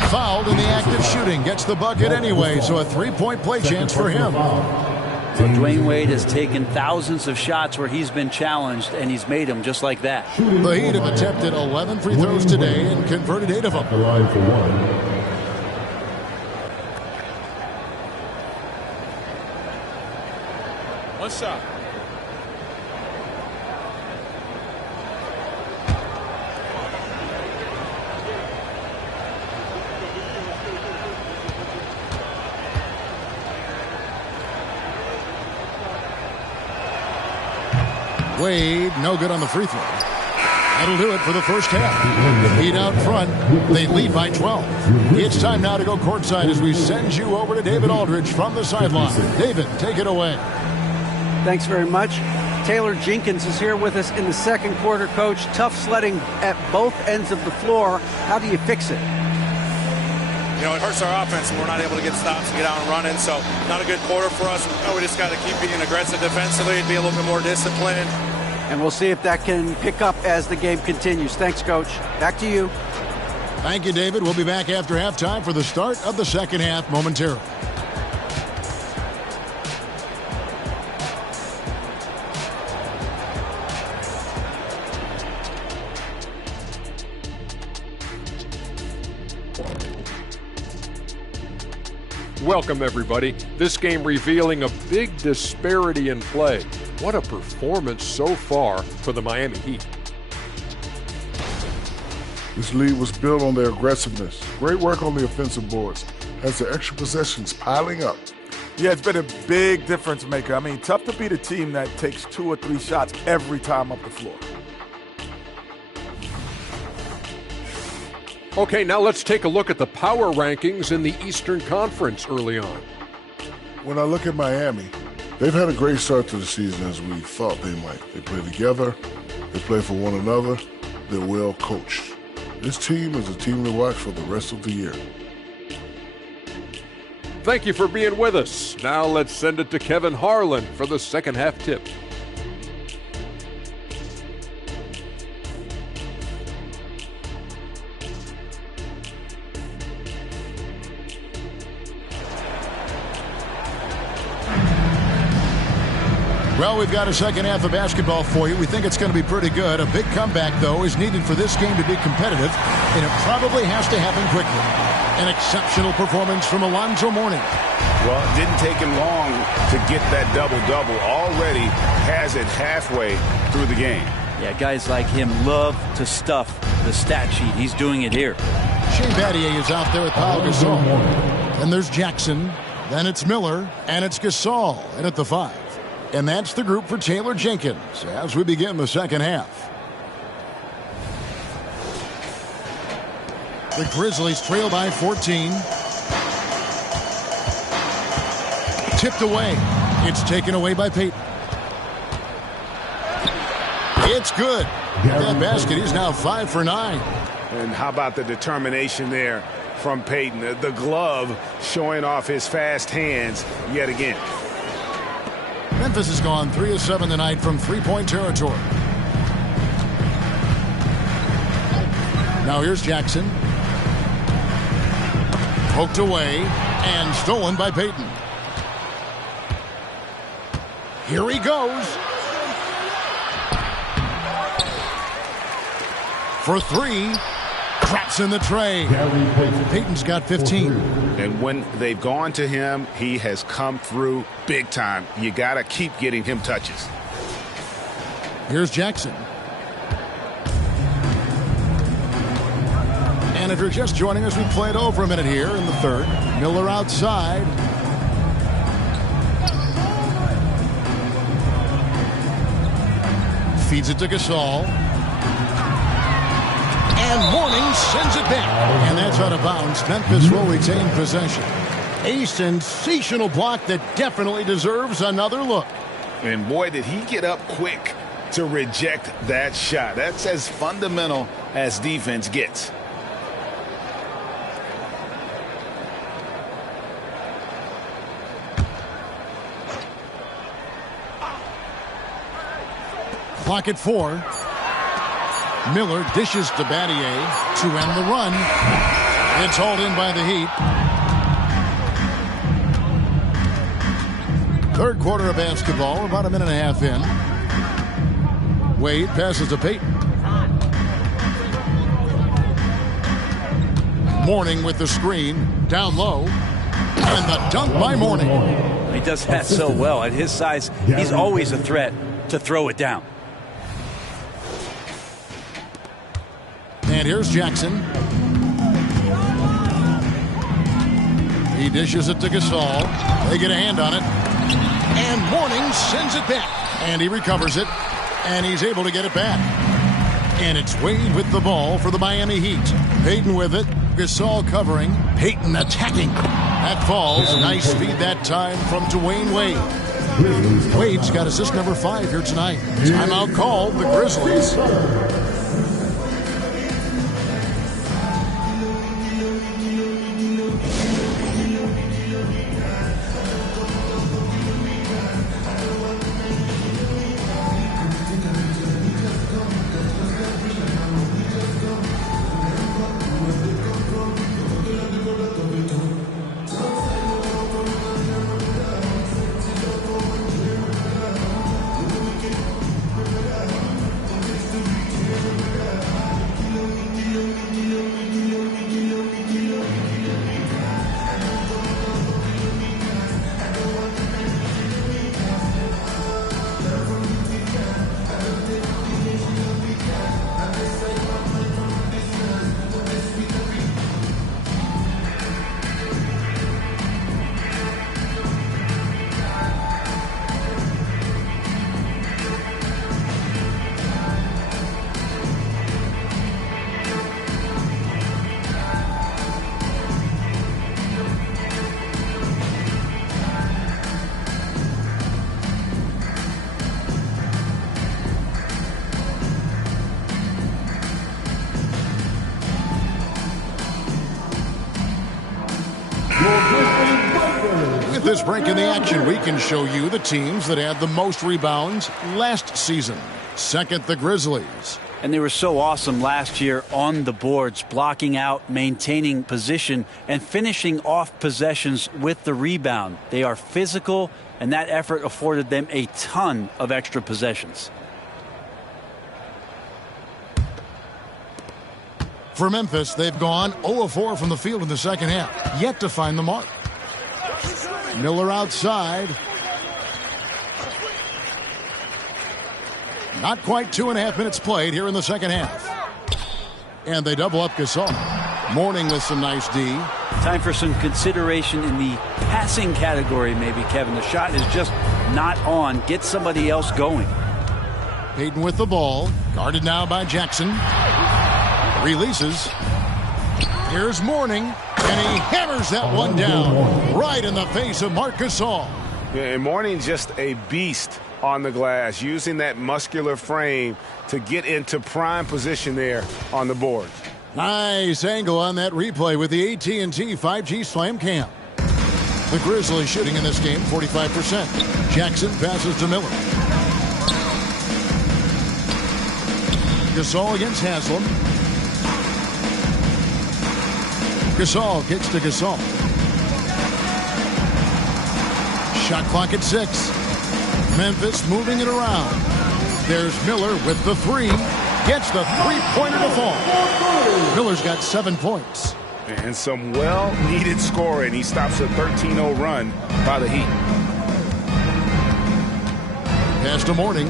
Fouled in the act of shooting. Gets the bucket anyway, so a 3-point play chance for him. So Dwayne Wade has taken thousands of shots where he's been challenged, and he's made them just like that. The Heat have attempted 11 free throws today and converted 8 of them. The line for 1. 1 shot. Wade, no good on the free throw. That'll do it for the first half. Heat out front. They lead by 12. It's time now to go courtside as we send you over to David Aldridge from the sideline. David, take it away. Thanks very much. Taylor Jenkins is here with us in the second quarter, Coach. Tough sledding at both ends of the floor. How do you fix it? You know, it hurts our offense when we're not able to get stops and get out and running. So not a good quarter for us. We just got to keep being aggressive defensively and be a little bit more disciplined. And we'll see if that can pick up as the game continues. Thanks, Coach. Back to you. Thank you, David. We'll be back after halftime for the start of the second half momentarily. Welcome, everybody. This game revealing a big disparity in play. What a performance so far for the Miami Heat. This lead was built on their aggressiveness. Great work on the offensive boards. Has the extra possessions piling up. Yeah, it's been a big difference maker. I mean, tough to beat a team that takes 2 or 3 shots every time up the floor. Okay, now let's take a look at the power rankings in the Eastern Conference early on. When I look at Miami, they've had a great start to the season as we thought they might. They play together, they play for one another, they're well coached. This team is a team to watch for the rest of the year. Thank you for being with us. Now let's send it to Kevin Harlan for the second half tip. Well, we've got a second half of basketball for you. We think it's going to be pretty good. A big comeback, though, is needed for this game to be competitive, and it probably has to happen quickly. An exceptional performance from Alonzo Mourning. Well, it didn't take him long to get that double-double. Already has it halfway through the game. Yeah, guys like him love to stuff the stat sheet. He's doing it here. Shea Battier is out there with Pau Gasol. And there's Jackson. Then it's Miller, and it's Gasol in at the 5. And that's the group for Taylor Jenkins as we begin the second half. The Grizzlies trail by 14. Tipped away. It's taken away by Payton. It's good. That basket, he's now 5 for 9. And how about the determination there from Payton? The glove showing off his fast hands yet again. Memphis has gone 3 of 7 tonight from three-point territory. Now here's Jackson. Poked away and stolen by Payton. Here he goes. For 3. Drops in the tray. Payton's got 15. And when they've gone to him, he has come through big time. You got to keep getting him touches. Here's Jackson. And if you're just joining us, we played over a minute here in the third. Miller outside. Feeds it to Gasol. And Mourning sends it back. And that's out of bounds. Memphis will retain possession. A sensational block that definitely deserves another look. And boy, did he get up quick to reject that shot. That's as fundamental as defense gets. Clock at 4. Miller dishes to Battier to end the run. It's hauled in by the Heat. Third quarter of basketball, about a minute and a half in. Wade passes to Payton. Mourning with the screen, down low. And the dunk by Mourning. He does that so well. At his size, he's always a threat to throw it down. And here's Jackson. He dishes it to Gasol. They get a hand on it. And Mourning sends it back. And he recovers it. And he's able to get it back. And it's Wade with the ball for the Miami Heat. Payton with it. Gasol covering. Payton attacking. That falls. Nice feed that time from Dwayne Wade. Wade's got assist number 5 here tonight. Timeout called the Grizzlies. With this break in the action, we can show you the teams that had the most rebounds last season. Second, the Grizzlies. And they were so awesome last year on the boards, blocking out, maintaining position, and finishing off possessions with the rebound. They are physical, and that effort afforded them a ton of extra possessions. For Memphis, they've gone 0 of 4 from the field in the second half, yet to find the mark. Miller outside. Not quite 2.5 minutes played here in the second half. And they double up Gasol. Mourning with some nice D. Time for some consideration in the passing category, maybe, Kevin. The shot is just not on. Get somebody else going. Payton with the ball. Guarded now by Jackson. Releases. Here's Mourning. And he hammers that one down right in the face of Marc Gasol. Yeah, and Mourning just a beast on the glass, using that muscular frame to get into prime position there on the board. Nice angle on that replay with the AT&T 5G Slam Cam. The Grizzlies shooting in this game 45%. Jackson passes to Miller. Gasol against Haslam. Gasol kicks to Gasol. Shot clock at 6. Memphis moving it around. There's Miller with the 3. Gets the three-pointer to fall. Miller's got 7 points. And some well-needed scoring. He stops a 13-0 run by the Heat. Pass to Mourning.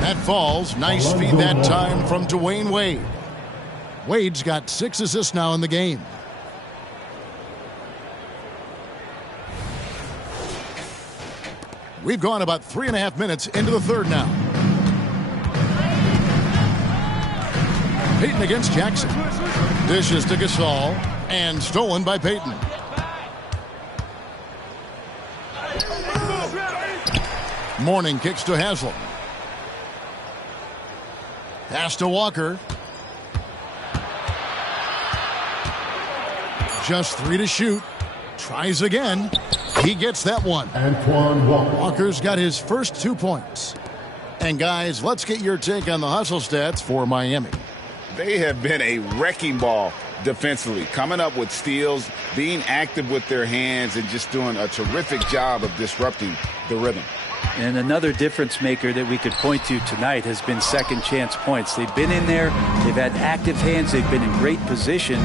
That falls. Nice feed that time from Dwayne Wade. Wade's got 6 assists now in the game. We've gone about 3.5 minutes into the third now. Payton against Jackson. Dishes to Gasol and stolen by Payton. Mourning kicks to Haslam. Pass to Walker. Just 3 to shoot. Tries again. He gets that one. Walker's got his first 2 points. And guys, let's get your take on the hustle stats for Miami. They have been a wrecking ball defensively, coming up with steals, being active with their hands, and just doing a terrific job of disrupting the rhythm. And another difference maker that we could point to tonight has been second chance points. They've been in there. They've had active hands. They've been in great position.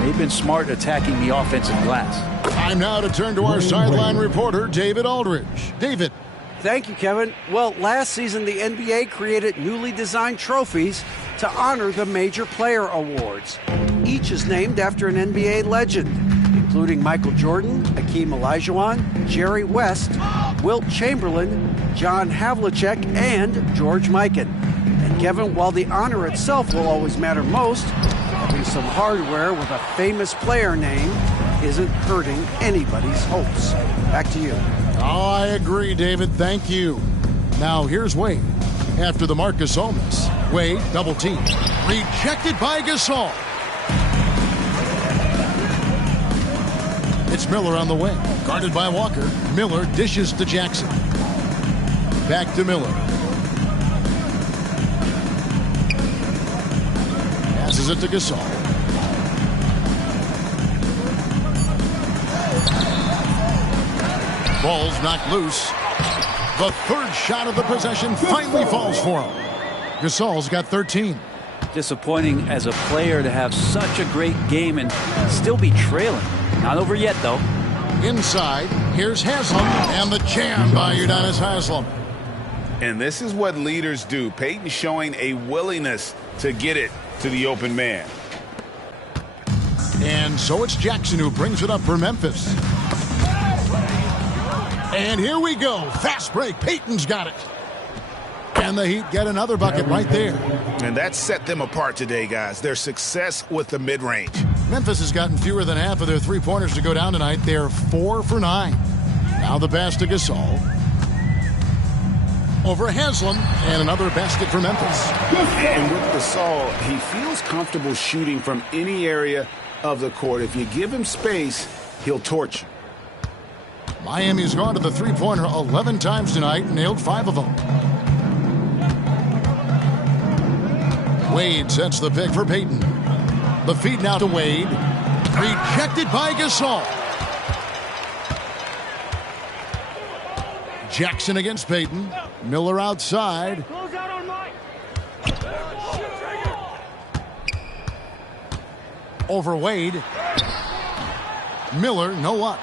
They've been smart attacking the offensive glass. Time now to turn to our sideline reporter, David Aldridge. David. Thank you, Kevin. Well, last season, the NBA created newly designed trophies to honor the major player awards. Each is named after an NBA legend, including Michael Jordan, Hakeem Olajuwon, Jerry West, Wilt Chamberlain, John Havlicek, and George Mikan. And Kevin, while the honor itself will always matter most, having some hardware with a famous player name isn't hurting anybody's hopes. Back to you. Oh, I agree, David. Thank you. Now, here's Wade. After the Marc Gasol miss. Wade, double team. Rejected by Gasol. It's Miller on the wing. Guarded by Walker. Miller dishes to Jackson. Back to Miller. Passes it to Gasol. Ball's knocked loose. The third shot of the possession finally falls for him. Gasol's got 13. Disappointing as a player to have such a great game and still be trailing. Not over yet, though. Inside, here's Haslam, and the jam by Udonis Haslam. And this is what leaders do. Payton showing a willingness to get it to the open man. And so it's Jackson who brings it up for Memphis. And here we go. Fast break. Payton's got it. And the Heat get another bucket right there. And that set them apart today, guys. Their success with the mid-range. Memphis has gotten fewer than half of their three-pointers to go down tonight. They're 4 for 9. Now the pass to Gasol. Over Haslam. And another basket for Memphis. And with Gasol, he feels comfortable shooting from any area of the court. If you give him space, he'll torch you. Miami's gone to the three-pointer 11 times tonight and nailed 5 of them. Wade sets the pick for Payton. The feed now to Wade. Rejected by Gasol. Jackson against Payton. Miller outside. Over Wade. Miller, no luck.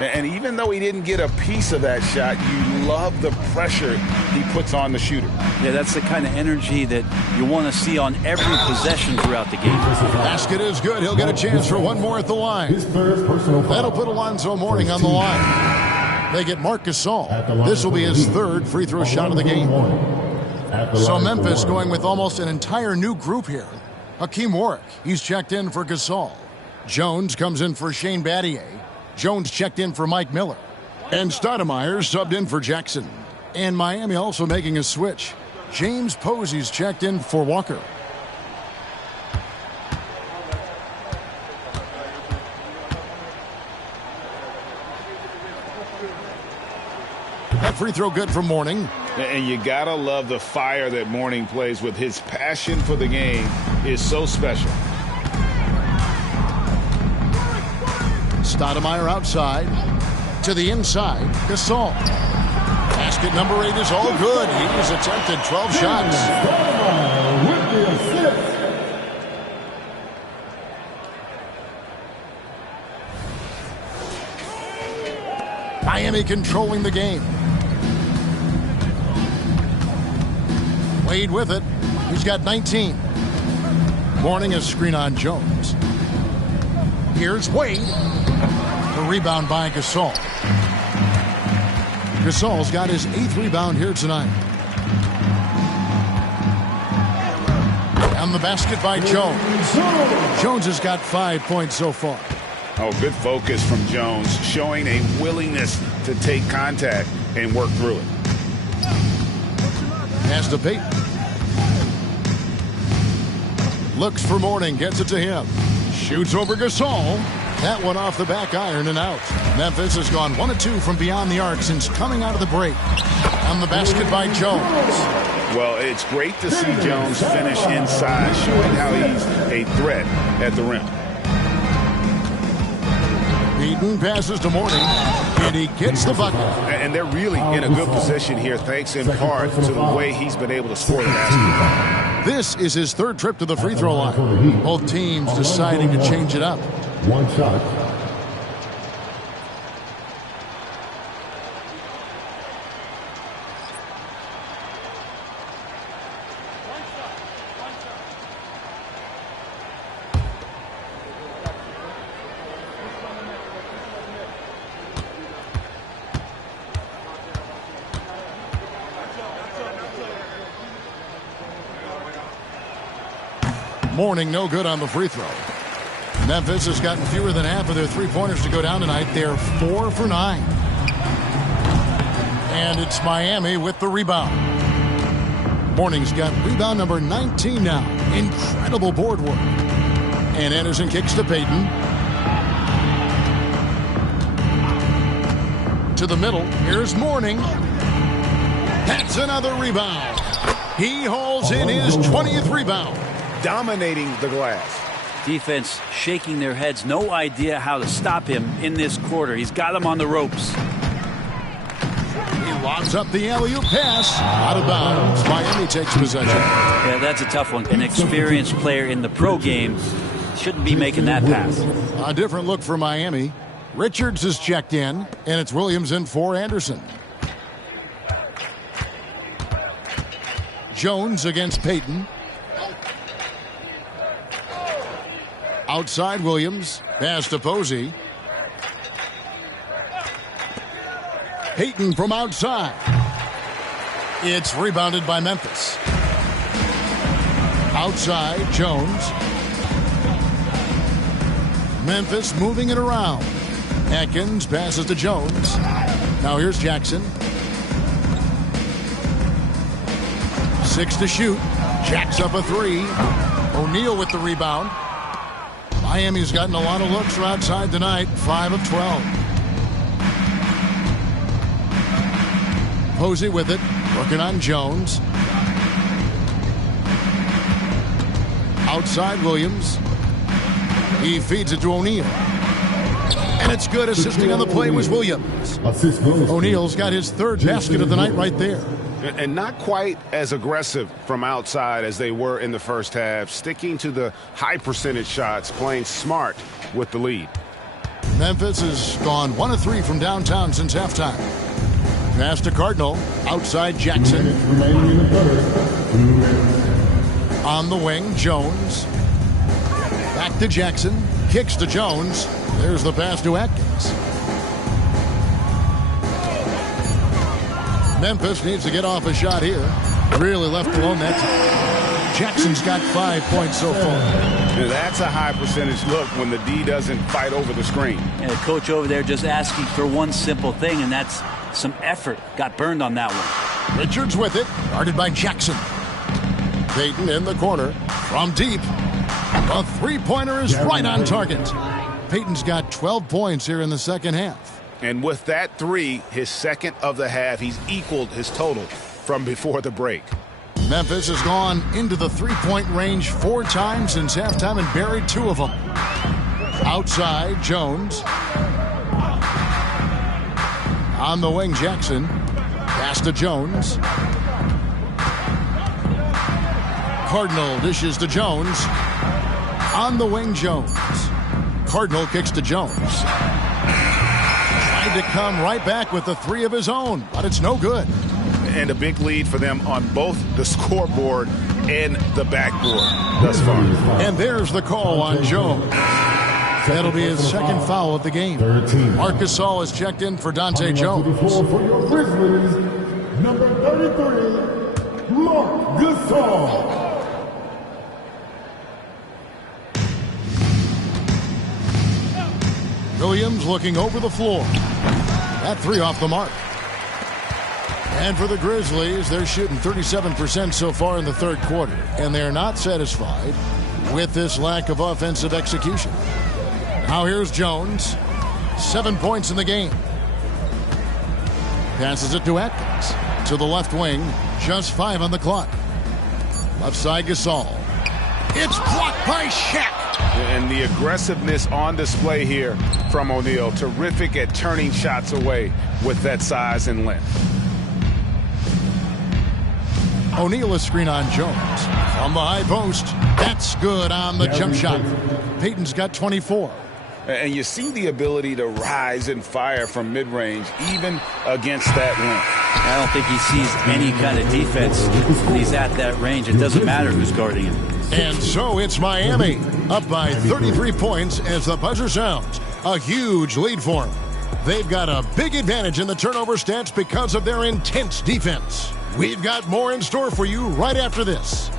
And even though he didn't get a piece of that shot, you love the pressure he puts on the shooter. Yeah, that's the kind of energy that you want to see on every possession throughout the game. Basket is good. He'll get a chance for one more at the line. That'll put Alonzo Mourning on the line. They get Marc Gasol. This will be his third free throw shot of the game. So Memphis going with almost an entire new group here. Hakeem Warwick, he's checked in for Gasol. Jones comes in for Shane Battier. Jones checked in for Mike Miller. And Stoudemire subbed in for Jackson. And Miami also making a switch. James Posey's checked in for Walker. That free throw good from Mourning. And you gotta love the fire that Mourning plays with. His passion for the game is so special. Stoudemire outside to the inside. Gasol. Basket number 8 is all good. He's attempted 12 shots. Miami controlling the game. Wade with it. He's got 19. Mourning a screen on Jones. Here's Wade. The rebound by Gasol. Gasol's got his 8th rebound here tonight. And the basket by Jones. Jones has got 5 points so far. Oh, good focus from Jones, showing a willingness to take contact and work through it. Pass to Payton. Looks for Mourning, gets it to him. Shoots over Gasol. That one off the back iron and out. Memphis has gone 1 of 2 from beyond the arc since coming out of the break. And the basket by Jones. Well, it's great to see Jones finish inside, showing how he's a threat at the rim. Payton passes to Mourning, and he gets the bucket. And they're really in a good position here, thanks in part to the way he's been able to score the basket. This is his 3rd trip to the free throw line. Both teams deciding to change it up. One shot. Mourning no good on the free throw. Memphis has gotten fewer than half of their three-pointers to go down tonight. They're 4 for 9. And it's Miami with the rebound. Mourning's got rebound number 19 now. Incredible board work. And Anderson kicks to Payton. To the middle. Here's Mourning. That's another rebound. He hauls in his 20th rebound. Dominating the glass. Defense shaking their heads. No idea how to stop him in this quarter. He's got him on the ropes. He lobs up the alley-oop pass. Out of bounds. Miami takes possession. Yeah, that's a tough one. An experienced player in the pro game shouldn't be making that pass. A different look for Miami. Richards is checked in, and it's Williams in for Anderson. Jones against Payton. Outside Williams. Pass to Posey. Payton from outside. It's rebounded by Memphis. Outside Jones. Memphis moving it around. Atkins passes to Jones. Now here's Jackson. 6 to shoot. Jacks up a 3. O'Neal with the rebound. Miami's gotten a lot of looks from outside tonight. 5 of 12. Posey with it. Working on Jones. Outside Williams. He feeds it to O'Neal. And it's good. Assisting on the play was Williams. O'Neal's got his 3rd basket of the night right there. And not quite as aggressive from outside as they were in the first half, sticking to the high percentage shots, playing smart with the lead. Memphis has gone 1 of 3 from downtown since halftime. Pass to Cardinal. Outside Jackson. On the wing, Jones. Back to Jackson. Kicks to Jones. There's the pass to Atkins. Memphis needs to get off a shot here. Really left alone that time. Jackson's got 5 points so far. That's a high percentage look when the D doesn't fight over the screen. And the coach over there just asking for one simple thing, and that's some effort. Got burned on that one. Richards with it. Guarded by Jackson. Payton in the corner. From deep. A three-pointer is right on target. Payton's got 12 points here in the second half. And with that three, his second of the half, he's equaled his total from before the break. Memphis has gone into the three-point range 4 times since halftime and buried 2 of them. Outside, Jones. On the wing, Jackson. Pass to Jones. Cardinal dishes to Jones. On the wing, Jones. Cardinal kicks to Jones. Tried to come right back with the 3 of his own, but it's no good. And a big lead for them on both the scoreboard and the backboard thus far. And there's the call on Jones. That'll be his second foul of the game. Marc Gasol has checked in for Dante Jones. For your Grizzlies, number 33, Marc Gasol. Williams looking over the floor. That 3 off the mark. And for the Grizzlies, they're shooting 37% so far in the third quarter. And they're not satisfied with this lack of offensive execution. Now here's Jones. 7 points in the game. Passes it to Atkins. To the left wing. Just 5 on the clock. Left side Gasol. It's blocked by Shaq. And the aggressiveness on display here from O'Neal. Terrific at turning shots away with that size and length. O'Neal is screen on Jones. From the high post. That's good on the jump shot. Payton's got 24. And you see the ability to rise and fire from mid-range, even against that length. I don't think he sees any kind of defense when he's at that range. It doesn't matter who's guarding him. And so it's Miami, up by 33 points as the buzzer sounds. A huge lead for them. They've got a big advantage in the turnover stats because of their intense defense. We've got more in store for you right after this.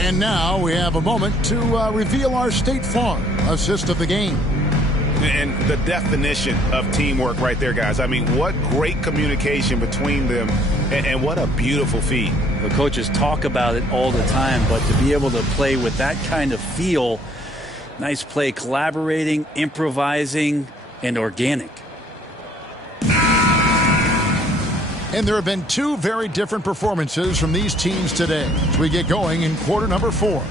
And now we have a moment to reveal our State Farm assist of the game. And the definition of teamwork right there, guys. I mean, what great communication between them, and what a beautiful feed. The coaches talk about it all the time, but to be able to play with that kind of feel, nice play, collaborating, improvising, and organic. And there have been 2 very different performances from these teams today as we get going in quarter number 4.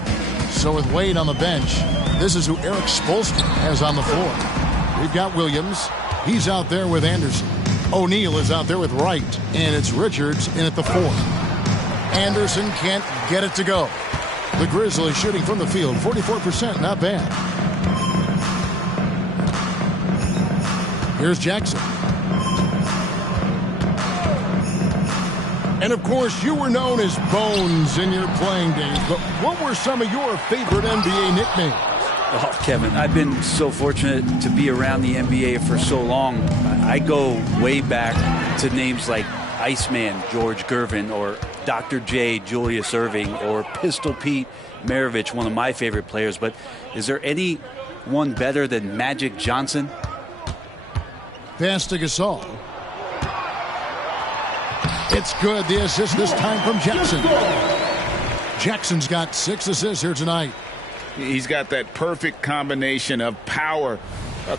So with Wade on the bench, this is who Eric Spoelstra has on the floor. We've got Williams. He's out there with Anderson. O'Neal is out there with Wright. And it's Richards in at the 4. Anderson can't get it to go. The Grizzlies shooting from the field, 44%, not bad. Here's Jackson. And, of course, you were known as Bones in your playing days, but what were some of your favorite NBA nicknames? Oh, Kevin, I've been so fortunate to be around the NBA for so long. I go way back to names like Iceman, George Gervin, or Dr. J, Julius Erving, or Pistol Pete Maravich, one of my favorite players. But is there any one better than Magic Johnson? Pass to Gasol. It's good. The assist this time from Jackson. Jackson's got 6 assists here tonight. He's got that perfect combination of power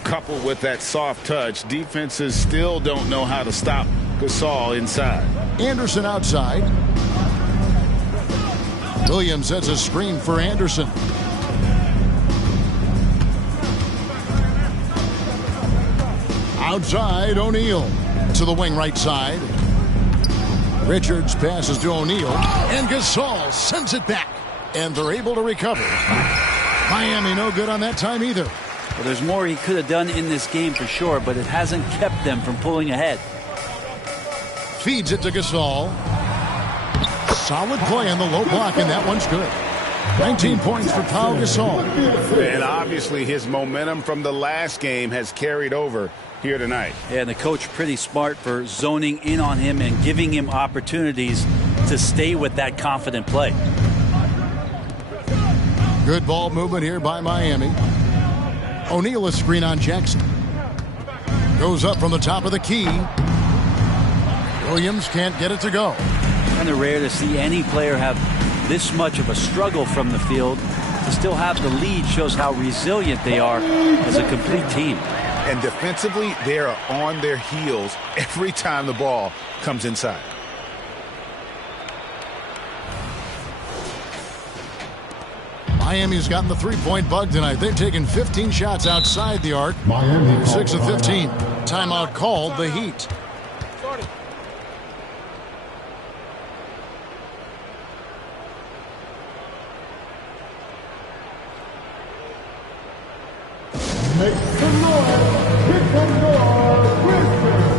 coupled with that soft touch. Defenses still don't know how to stop Gasol inside. Anderson outside. Williams sets a screen for Anderson. Outside, O'Neal to the wing right side. Richards passes to O'Neal, and Gasol sends it back, and they're able to recover. Miami no good on that time either. Well, there's more he could have done in this game for sure, but it hasn't kept them from pulling ahead. Feeds it to Gasol. Solid play on the low block, and that one's good. 19 points for Pau Gasol. And obviously his momentum from the last game has carried over here tonight. Yeah, and the coach pretty smart for zoning in on him and giving him opportunities to stay with that confident play. Good ball movement here by Miami. O'Neal a screen on Jackson. Goes up from the top of the key. Williams can't get it to go. Kind of rare to see any player have this much of a struggle from the field. To still have the lead shows how resilient they are as a complete team. And defensively, they are on their heels every time the ball comes inside. Miami's gotten the three-point bug tonight. They've taken 15 shots outside the arc. Miami 6 of 15. Timeout called, the Heat. Make some noise. Pick them door. Grizzlies.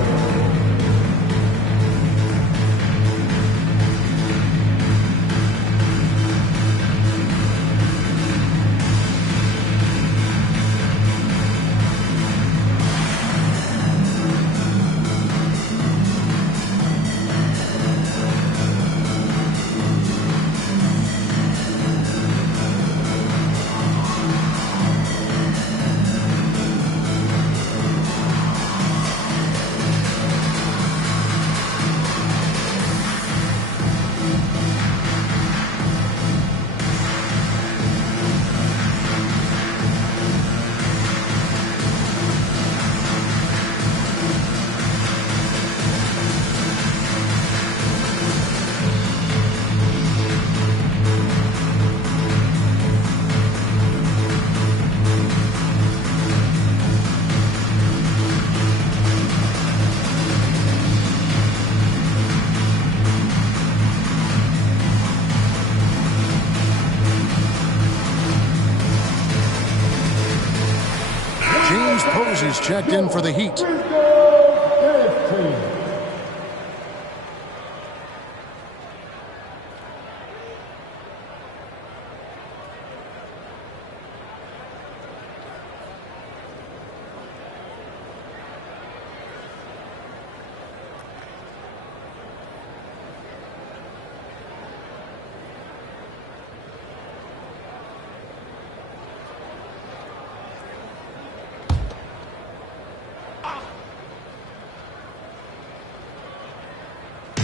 Posey's checked in for the Heat.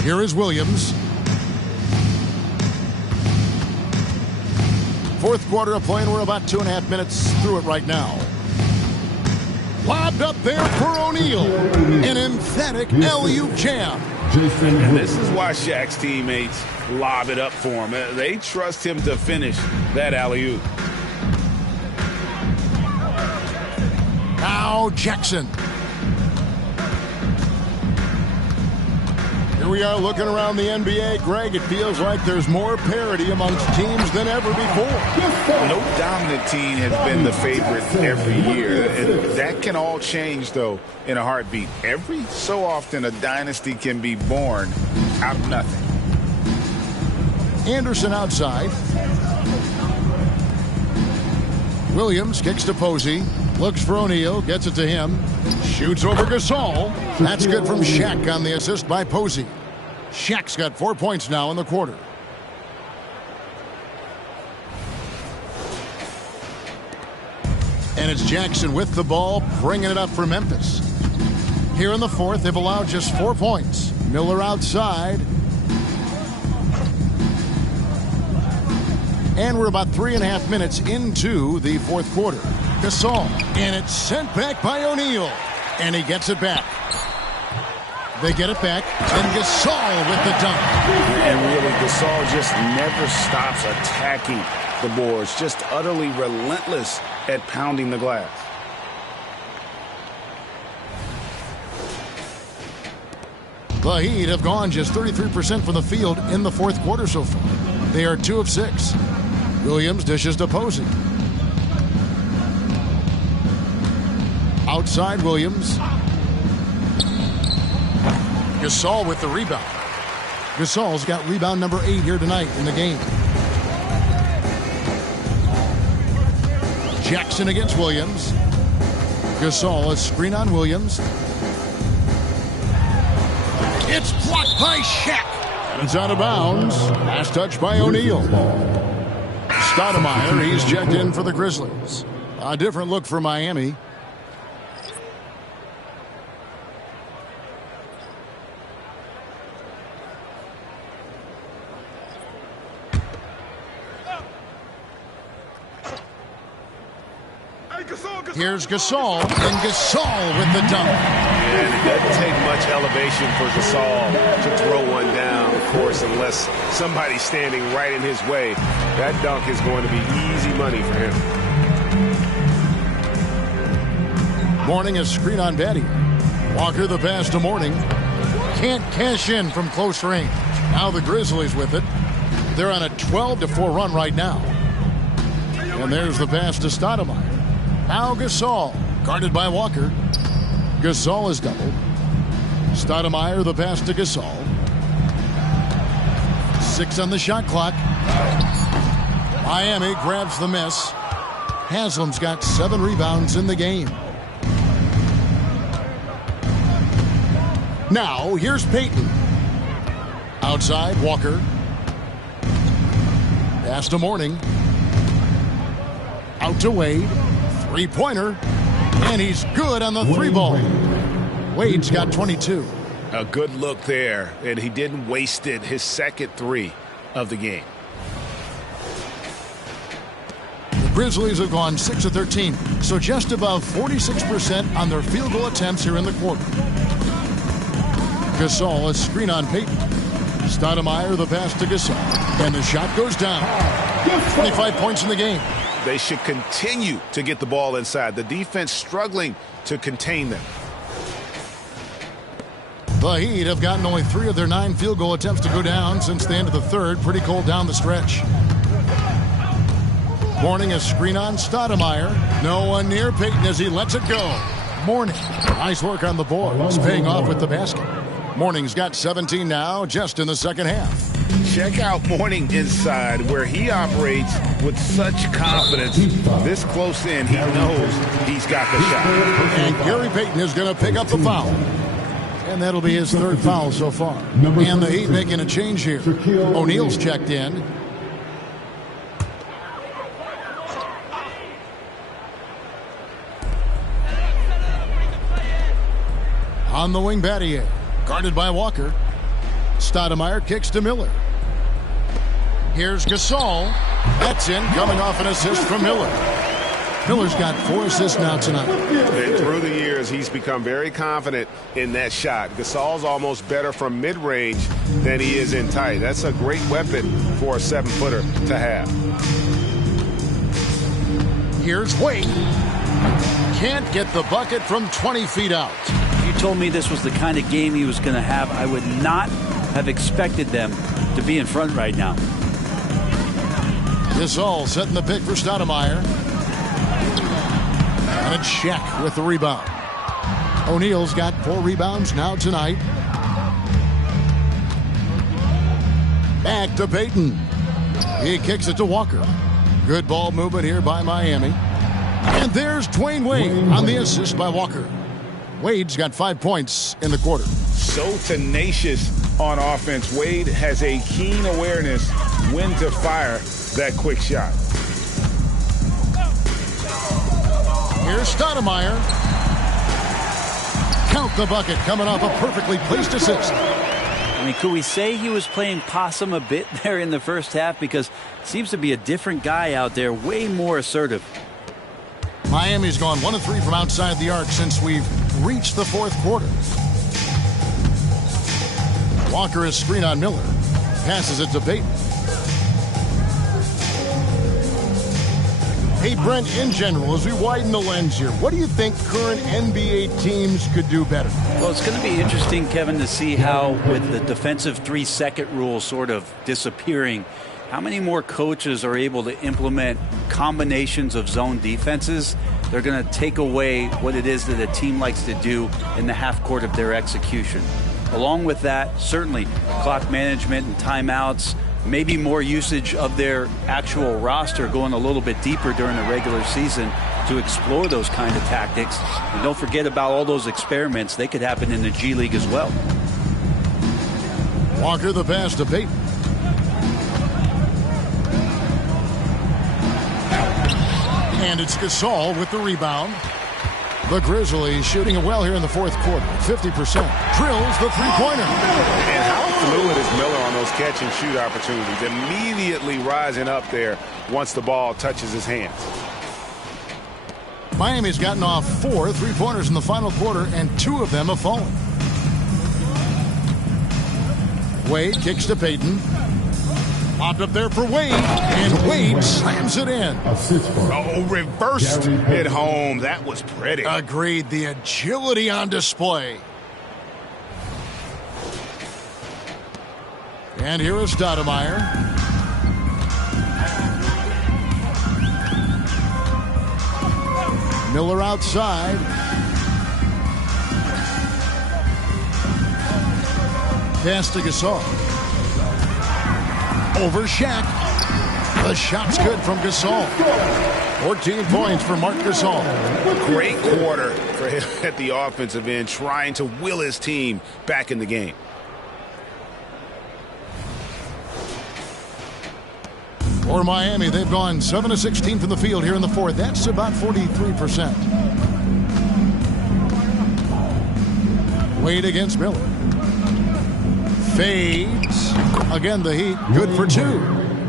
Here is Williams. Fourth quarter of play, and we're about 2.5 minutes through it right now. Lobbed up there for O'Neal. An emphatic alley-oop jam. And this is why Shaq's teammates lob it up for him. They trust him to finish that alley-oop. Now Jackson. Here we are looking around the NBA. Greg, it feels like there's more parity amongst teams than ever before. No dominant team has been the favorite every year. And that can all change, though, in a heartbeat. Every so often, a dynasty can be born out of nothing. Anderson outside. Williams kicks to Posey. Looks for O'Neal. Gets it to him. Shoots over Gasol. That's good from Shaq on the assist by Posey. Shaq's got 4 points now in the quarter. And it's Jackson with the ball, bringing it up for Memphis. Here in the fourth, they've allowed just 4 points. Miller outside. And we're about 3.5 minutes into the fourth quarter. Gasol, and it's sent back by O'Neal. And he gets it back. They get it back, and Gasol with the dunk. And really, Gasol just never stops attacking the boards, just utterly relentless at pounding the glass. The Heat have gone just 33% from the field in the fourth quarter so far. They are 2 of 6. Williams dishes to Posey. Outside Williams. Gasol with the rebound. Gasol's got rebound number 8 here tonight in the game. Jackson against Williams. Gasol, a screen on Williams. It's blocked by Shaq. It's out of bounds. Last touch by O'Neal. Stoudemire, he's checked in for the Grizzlies. A different look for Miami. Here's Gasol, and Gasol with the dunk. And it doesn't take much elevation for Gasol to throw one down, of course, unless somebody's standing right in his way. That dunk is going to be easy money for him. Mourning a screen on Betty. Walker the pass to Mourning. Can't cash in from close range. Now the Grizzlies with it. They're on a 12-4 run right now. And there's the pass to Stoudemire. Now Gasol, guarded by Walker. Gasol is doubled. Stoudemire, the pass to Gasol. 6 on the shot clock. Miami grabs the miss. Haslam's got 7 rebounds in the game. Now, here's Payton. Outside, Walker. Pass to Mourning. Out to Wade. Three-pointer, and he's good on the 3-ball. Wade's got 22. A good look there, and he didn't waste it. His second 3 of the game. The Grizzlies have gone 6 of 13, so just above 46% on their field goal attempts here in the quarter. Gasol, a screen on Payton. Stoudemire, the pass to Gasol, and the shot goes down. 25 points in the game. They should continue to get the ball inside. The defense struggling to contain them. The Heat have gotten only 3 of their 9 field goal attempts to go down since the end of the third. Pretty cold down the stretch. Mourning a screen on Stoudemire. No one near Payton as he lets it go. Mourning. Nice work on the boards. Paying off with the basket. Mourning's got 17 now just in the second half. Check out Mourning inside where he operates with such confidence. This close in, he knows he's got the shot. And Gary Payton is going to pick up the foul. And that'll be his 3rd foul so far. And the Heat making a change here. O'Neal's checked in. On the wing, Battier. Guarded by Walker. Stoudemire kicks to Miller. Here's Gasol. That's in, coming off an assist from Miller. Miller's got 4 assists now tonight. And through the years, he's become very confident in that shot. Gasol's almost better from mid-range than he is in tight. That's a great weapon for a 7-footer to have. Here's Wade. Can't get the bucket from 20 feet out. If you told me this was the kind of game he was going to have, I would not have expected them to be in front right now. Gasol setting the pick for Stoudemire. And it's Shaq with the rebound. O'Neal's got 4 rebounds now tonight. Back to Payton. He kicks it to Walker. Good ball movement here by Miami. And there's Dwayne Wade on the assist by Walker. Wade's got 5 points in the quarter. So tenacious on offense. Wade has a keen awareness when to fire that quick shot. Here's Stoudemire. Count the bucket coming off a perfectly placed assist. I mean, could we say he was playing possum a bit there in the first half? Because it seems to be a different guy out there, way more assertive. Miami's gone 1 of 3 from outside the arc since we've reached the fourth quarter. Walker is screen on Miller. Passes it to Payton. Hey, Brent, in general, as we widen the lens here, what do you think current NBA teams could do better? Well, it's going to be interesting, Kevin, to see how, with the defensive 3-second rule sort of disappearing, how many more coaches are able to implement combinations of zone defenses. They're going to take away what it is that a team likes to do in the half court of their execution. Along with that, certainly clock management and timeouts, maybe more usage of their actual roster, going a little bit deeper during the regular season to explore those kind of tactics. And don't forget about all those experiments. They could happen in the G League as well. Walker the pass to Payton. And it's Gasol with the rebound. The Grizzlies shooting it well here in the fourth quarter. 50%. Drills the three-pointer. And how fluid is Miller on those catch-and-shoot opportunities? Immediately rising up there once the ball touches his hands. Miami's gotten off 4 3-pointers in the final quarter, and 2 of them have fallen. Wade kicks to Payton. Popped up there for Wade, and Wade slams it in. Oh, reversed it home. That was pretty. Agreed. The agility on display. And here is Stoudemire. Miller outside. Pass to Gasol. Over Shaq. The shot's good from Gasol. 14 points for Marc Gasol. Great quarter for him at the offensive end, trying to will his team back in the game. For Miami, they've gone 7 of 16 from the field here in the fourth. That's about 43%. Wade against Miller. Fades. Again, the Heat, good for 2.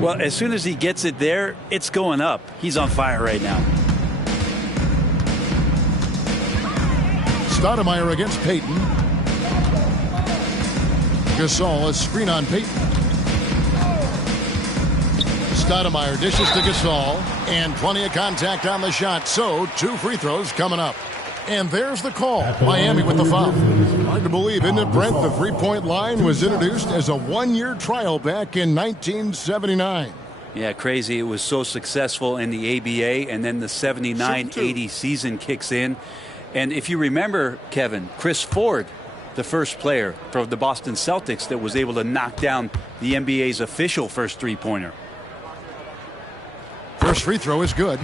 Well, as soon as he gets it there, it's going up. He's on fire right now. Stoudemire against Payton. Gasol, a screen on Payton. Stoudemire dishes to Gasol, and plenty of contact on the shot. So, 2 free throws coming up. And there's the call. Miami with the foul. Hard to believe, isn't it, Brent? The three-point line was introduced as a 1-year trial back in 1979. Yeah, crazy. It was so successful in the ABA, and then the 79-80 season kicks in. And if you remember, Kevin, Chris Ford, the first player for the Boston Celtics that was able to knock down the NBA's official first three-pointer. First free throw is good.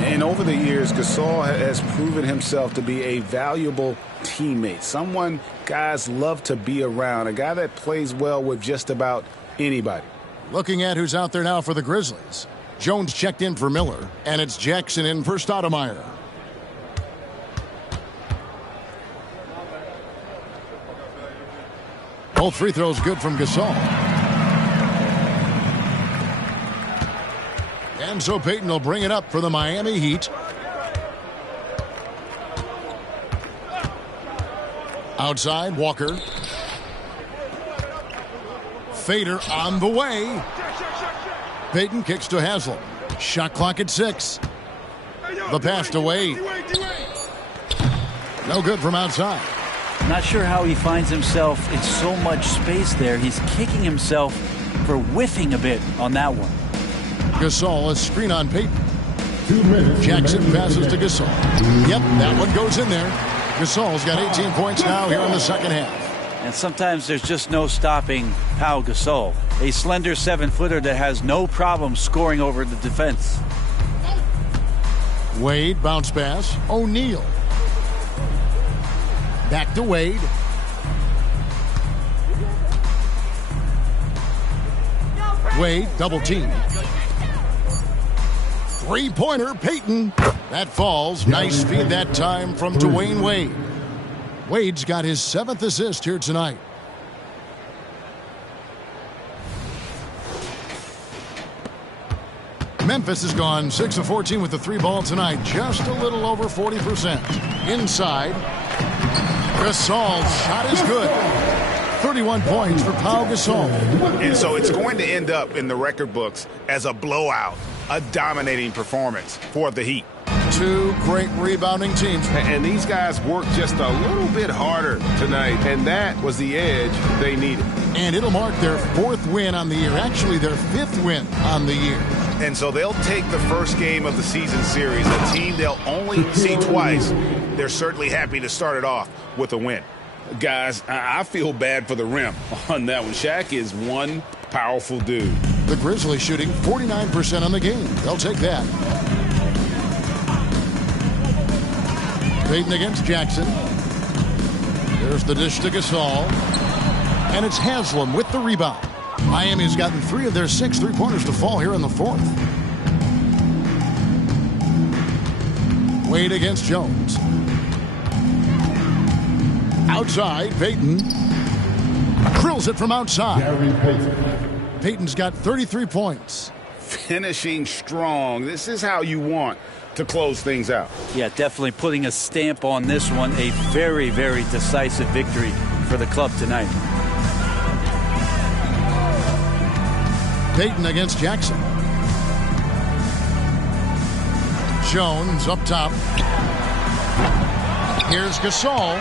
And over the years, Gasol has proven himself to be a valuable teammate. Someone guys love to be around. A guy that plays well with just about anybody. Looking at who's out there now for the Grizzlies. Jones checked in for Miller, and it's Jackson in for Stoudemire. Both free throws good from Gasol. And so Payton will bring it up for the Miami Heat. Outside, Walker. Fader on the way. Payton kicks to Haslam. Shot clock at 6. The pass to Wade. No good from outside. Not sure how he finds himself in so much space there. He's kicking himself for whiffing a bit on that one. Gasol, a screen on Payton. Jackson passes to Gasol. Yep, that one goes in there. Gasol's got 18 points now here in the second half. And sometimes there's just no stopping Pau Gasol, a slender 7-footer that has no problem scoring over the defense. Wade, bounce pass. O'Neal. Back to Wade. Wade, double team. Three-pointer, Payton. That falls. Nice feed that time from Dwayne Wade. Wade's got his 7th assist here tonight. Memphis has gone 6 of 14 with the 3-ball tonight. Just a little over 40%. Inside. Gasol's shot is good. 31 points for Pau Gasol. And so it's going to end up in the record books as a blowout, a dominating performance for the Heat. Two great rebounding teams. And these guys worked just a little bit harder tonight, and that was the edge they needed. And it'll mark their 4th win on the year, actually their 5th win on the year. And so they'll take the first game of the season series, a team they'll only see twice. They're certainly happy to start it off with a win. Guys, I feel bad for the rim on that one. Shaq is one powerful dude. The Grizzlies shooting 49% on the game. They'll take that. Payton against Jackson. There's the dish to Gasol. And it's Haslam with the rebound. Miami's gotten 3 of their 6 3-pointers to fall here in the 4th. Wade against Jones. Outside, Payton. Drills it from outside. Payton's got 33 points. Finishing strong. This is how you want to close things out. Yeah, definitely putting a stamp on this one. A very, very decisive victory for the club tonight. Payton against Jackson. Jones up top. Here's Gasol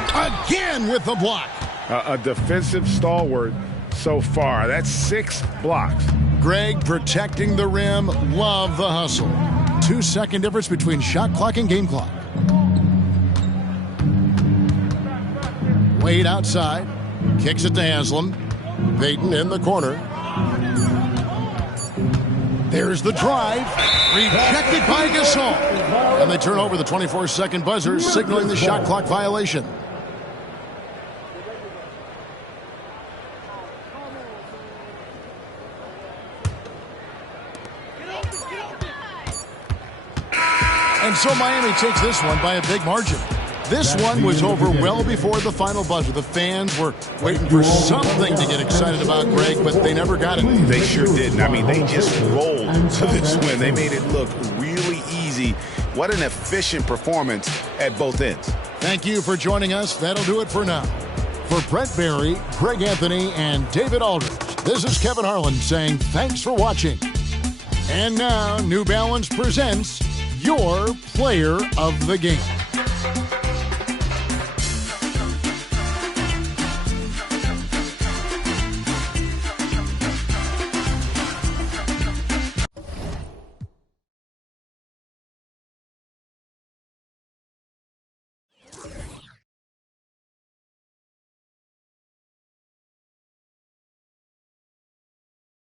again with the block. A defensive stalwart so far. That's 6 blocks. Greg protecting the rim. Love the hustle. 2-second difference between shot clock and game clock. Wade outside. Kicks it to Haslam. Payton in the corner. There's the drive. Rejected by Gasol. And they turn over the 24-second buzzer, signaling the shot clock violation. And so Miami takes this one by a big margin. This one was over well before the final buzzer. The fans were waiting for something to get excited about, Greg, but they never got it. They sure didn't. I mean, they just rolled to this win. They made it look really easy. What an efficient performance at both ends. Thank you for joining us. That'll do it for now. For Brent Barry, Greg Anthony, and David Aldridge, this is Kevin Harlan saying thanks for watching. And now, New Balance presents your Player of the Game.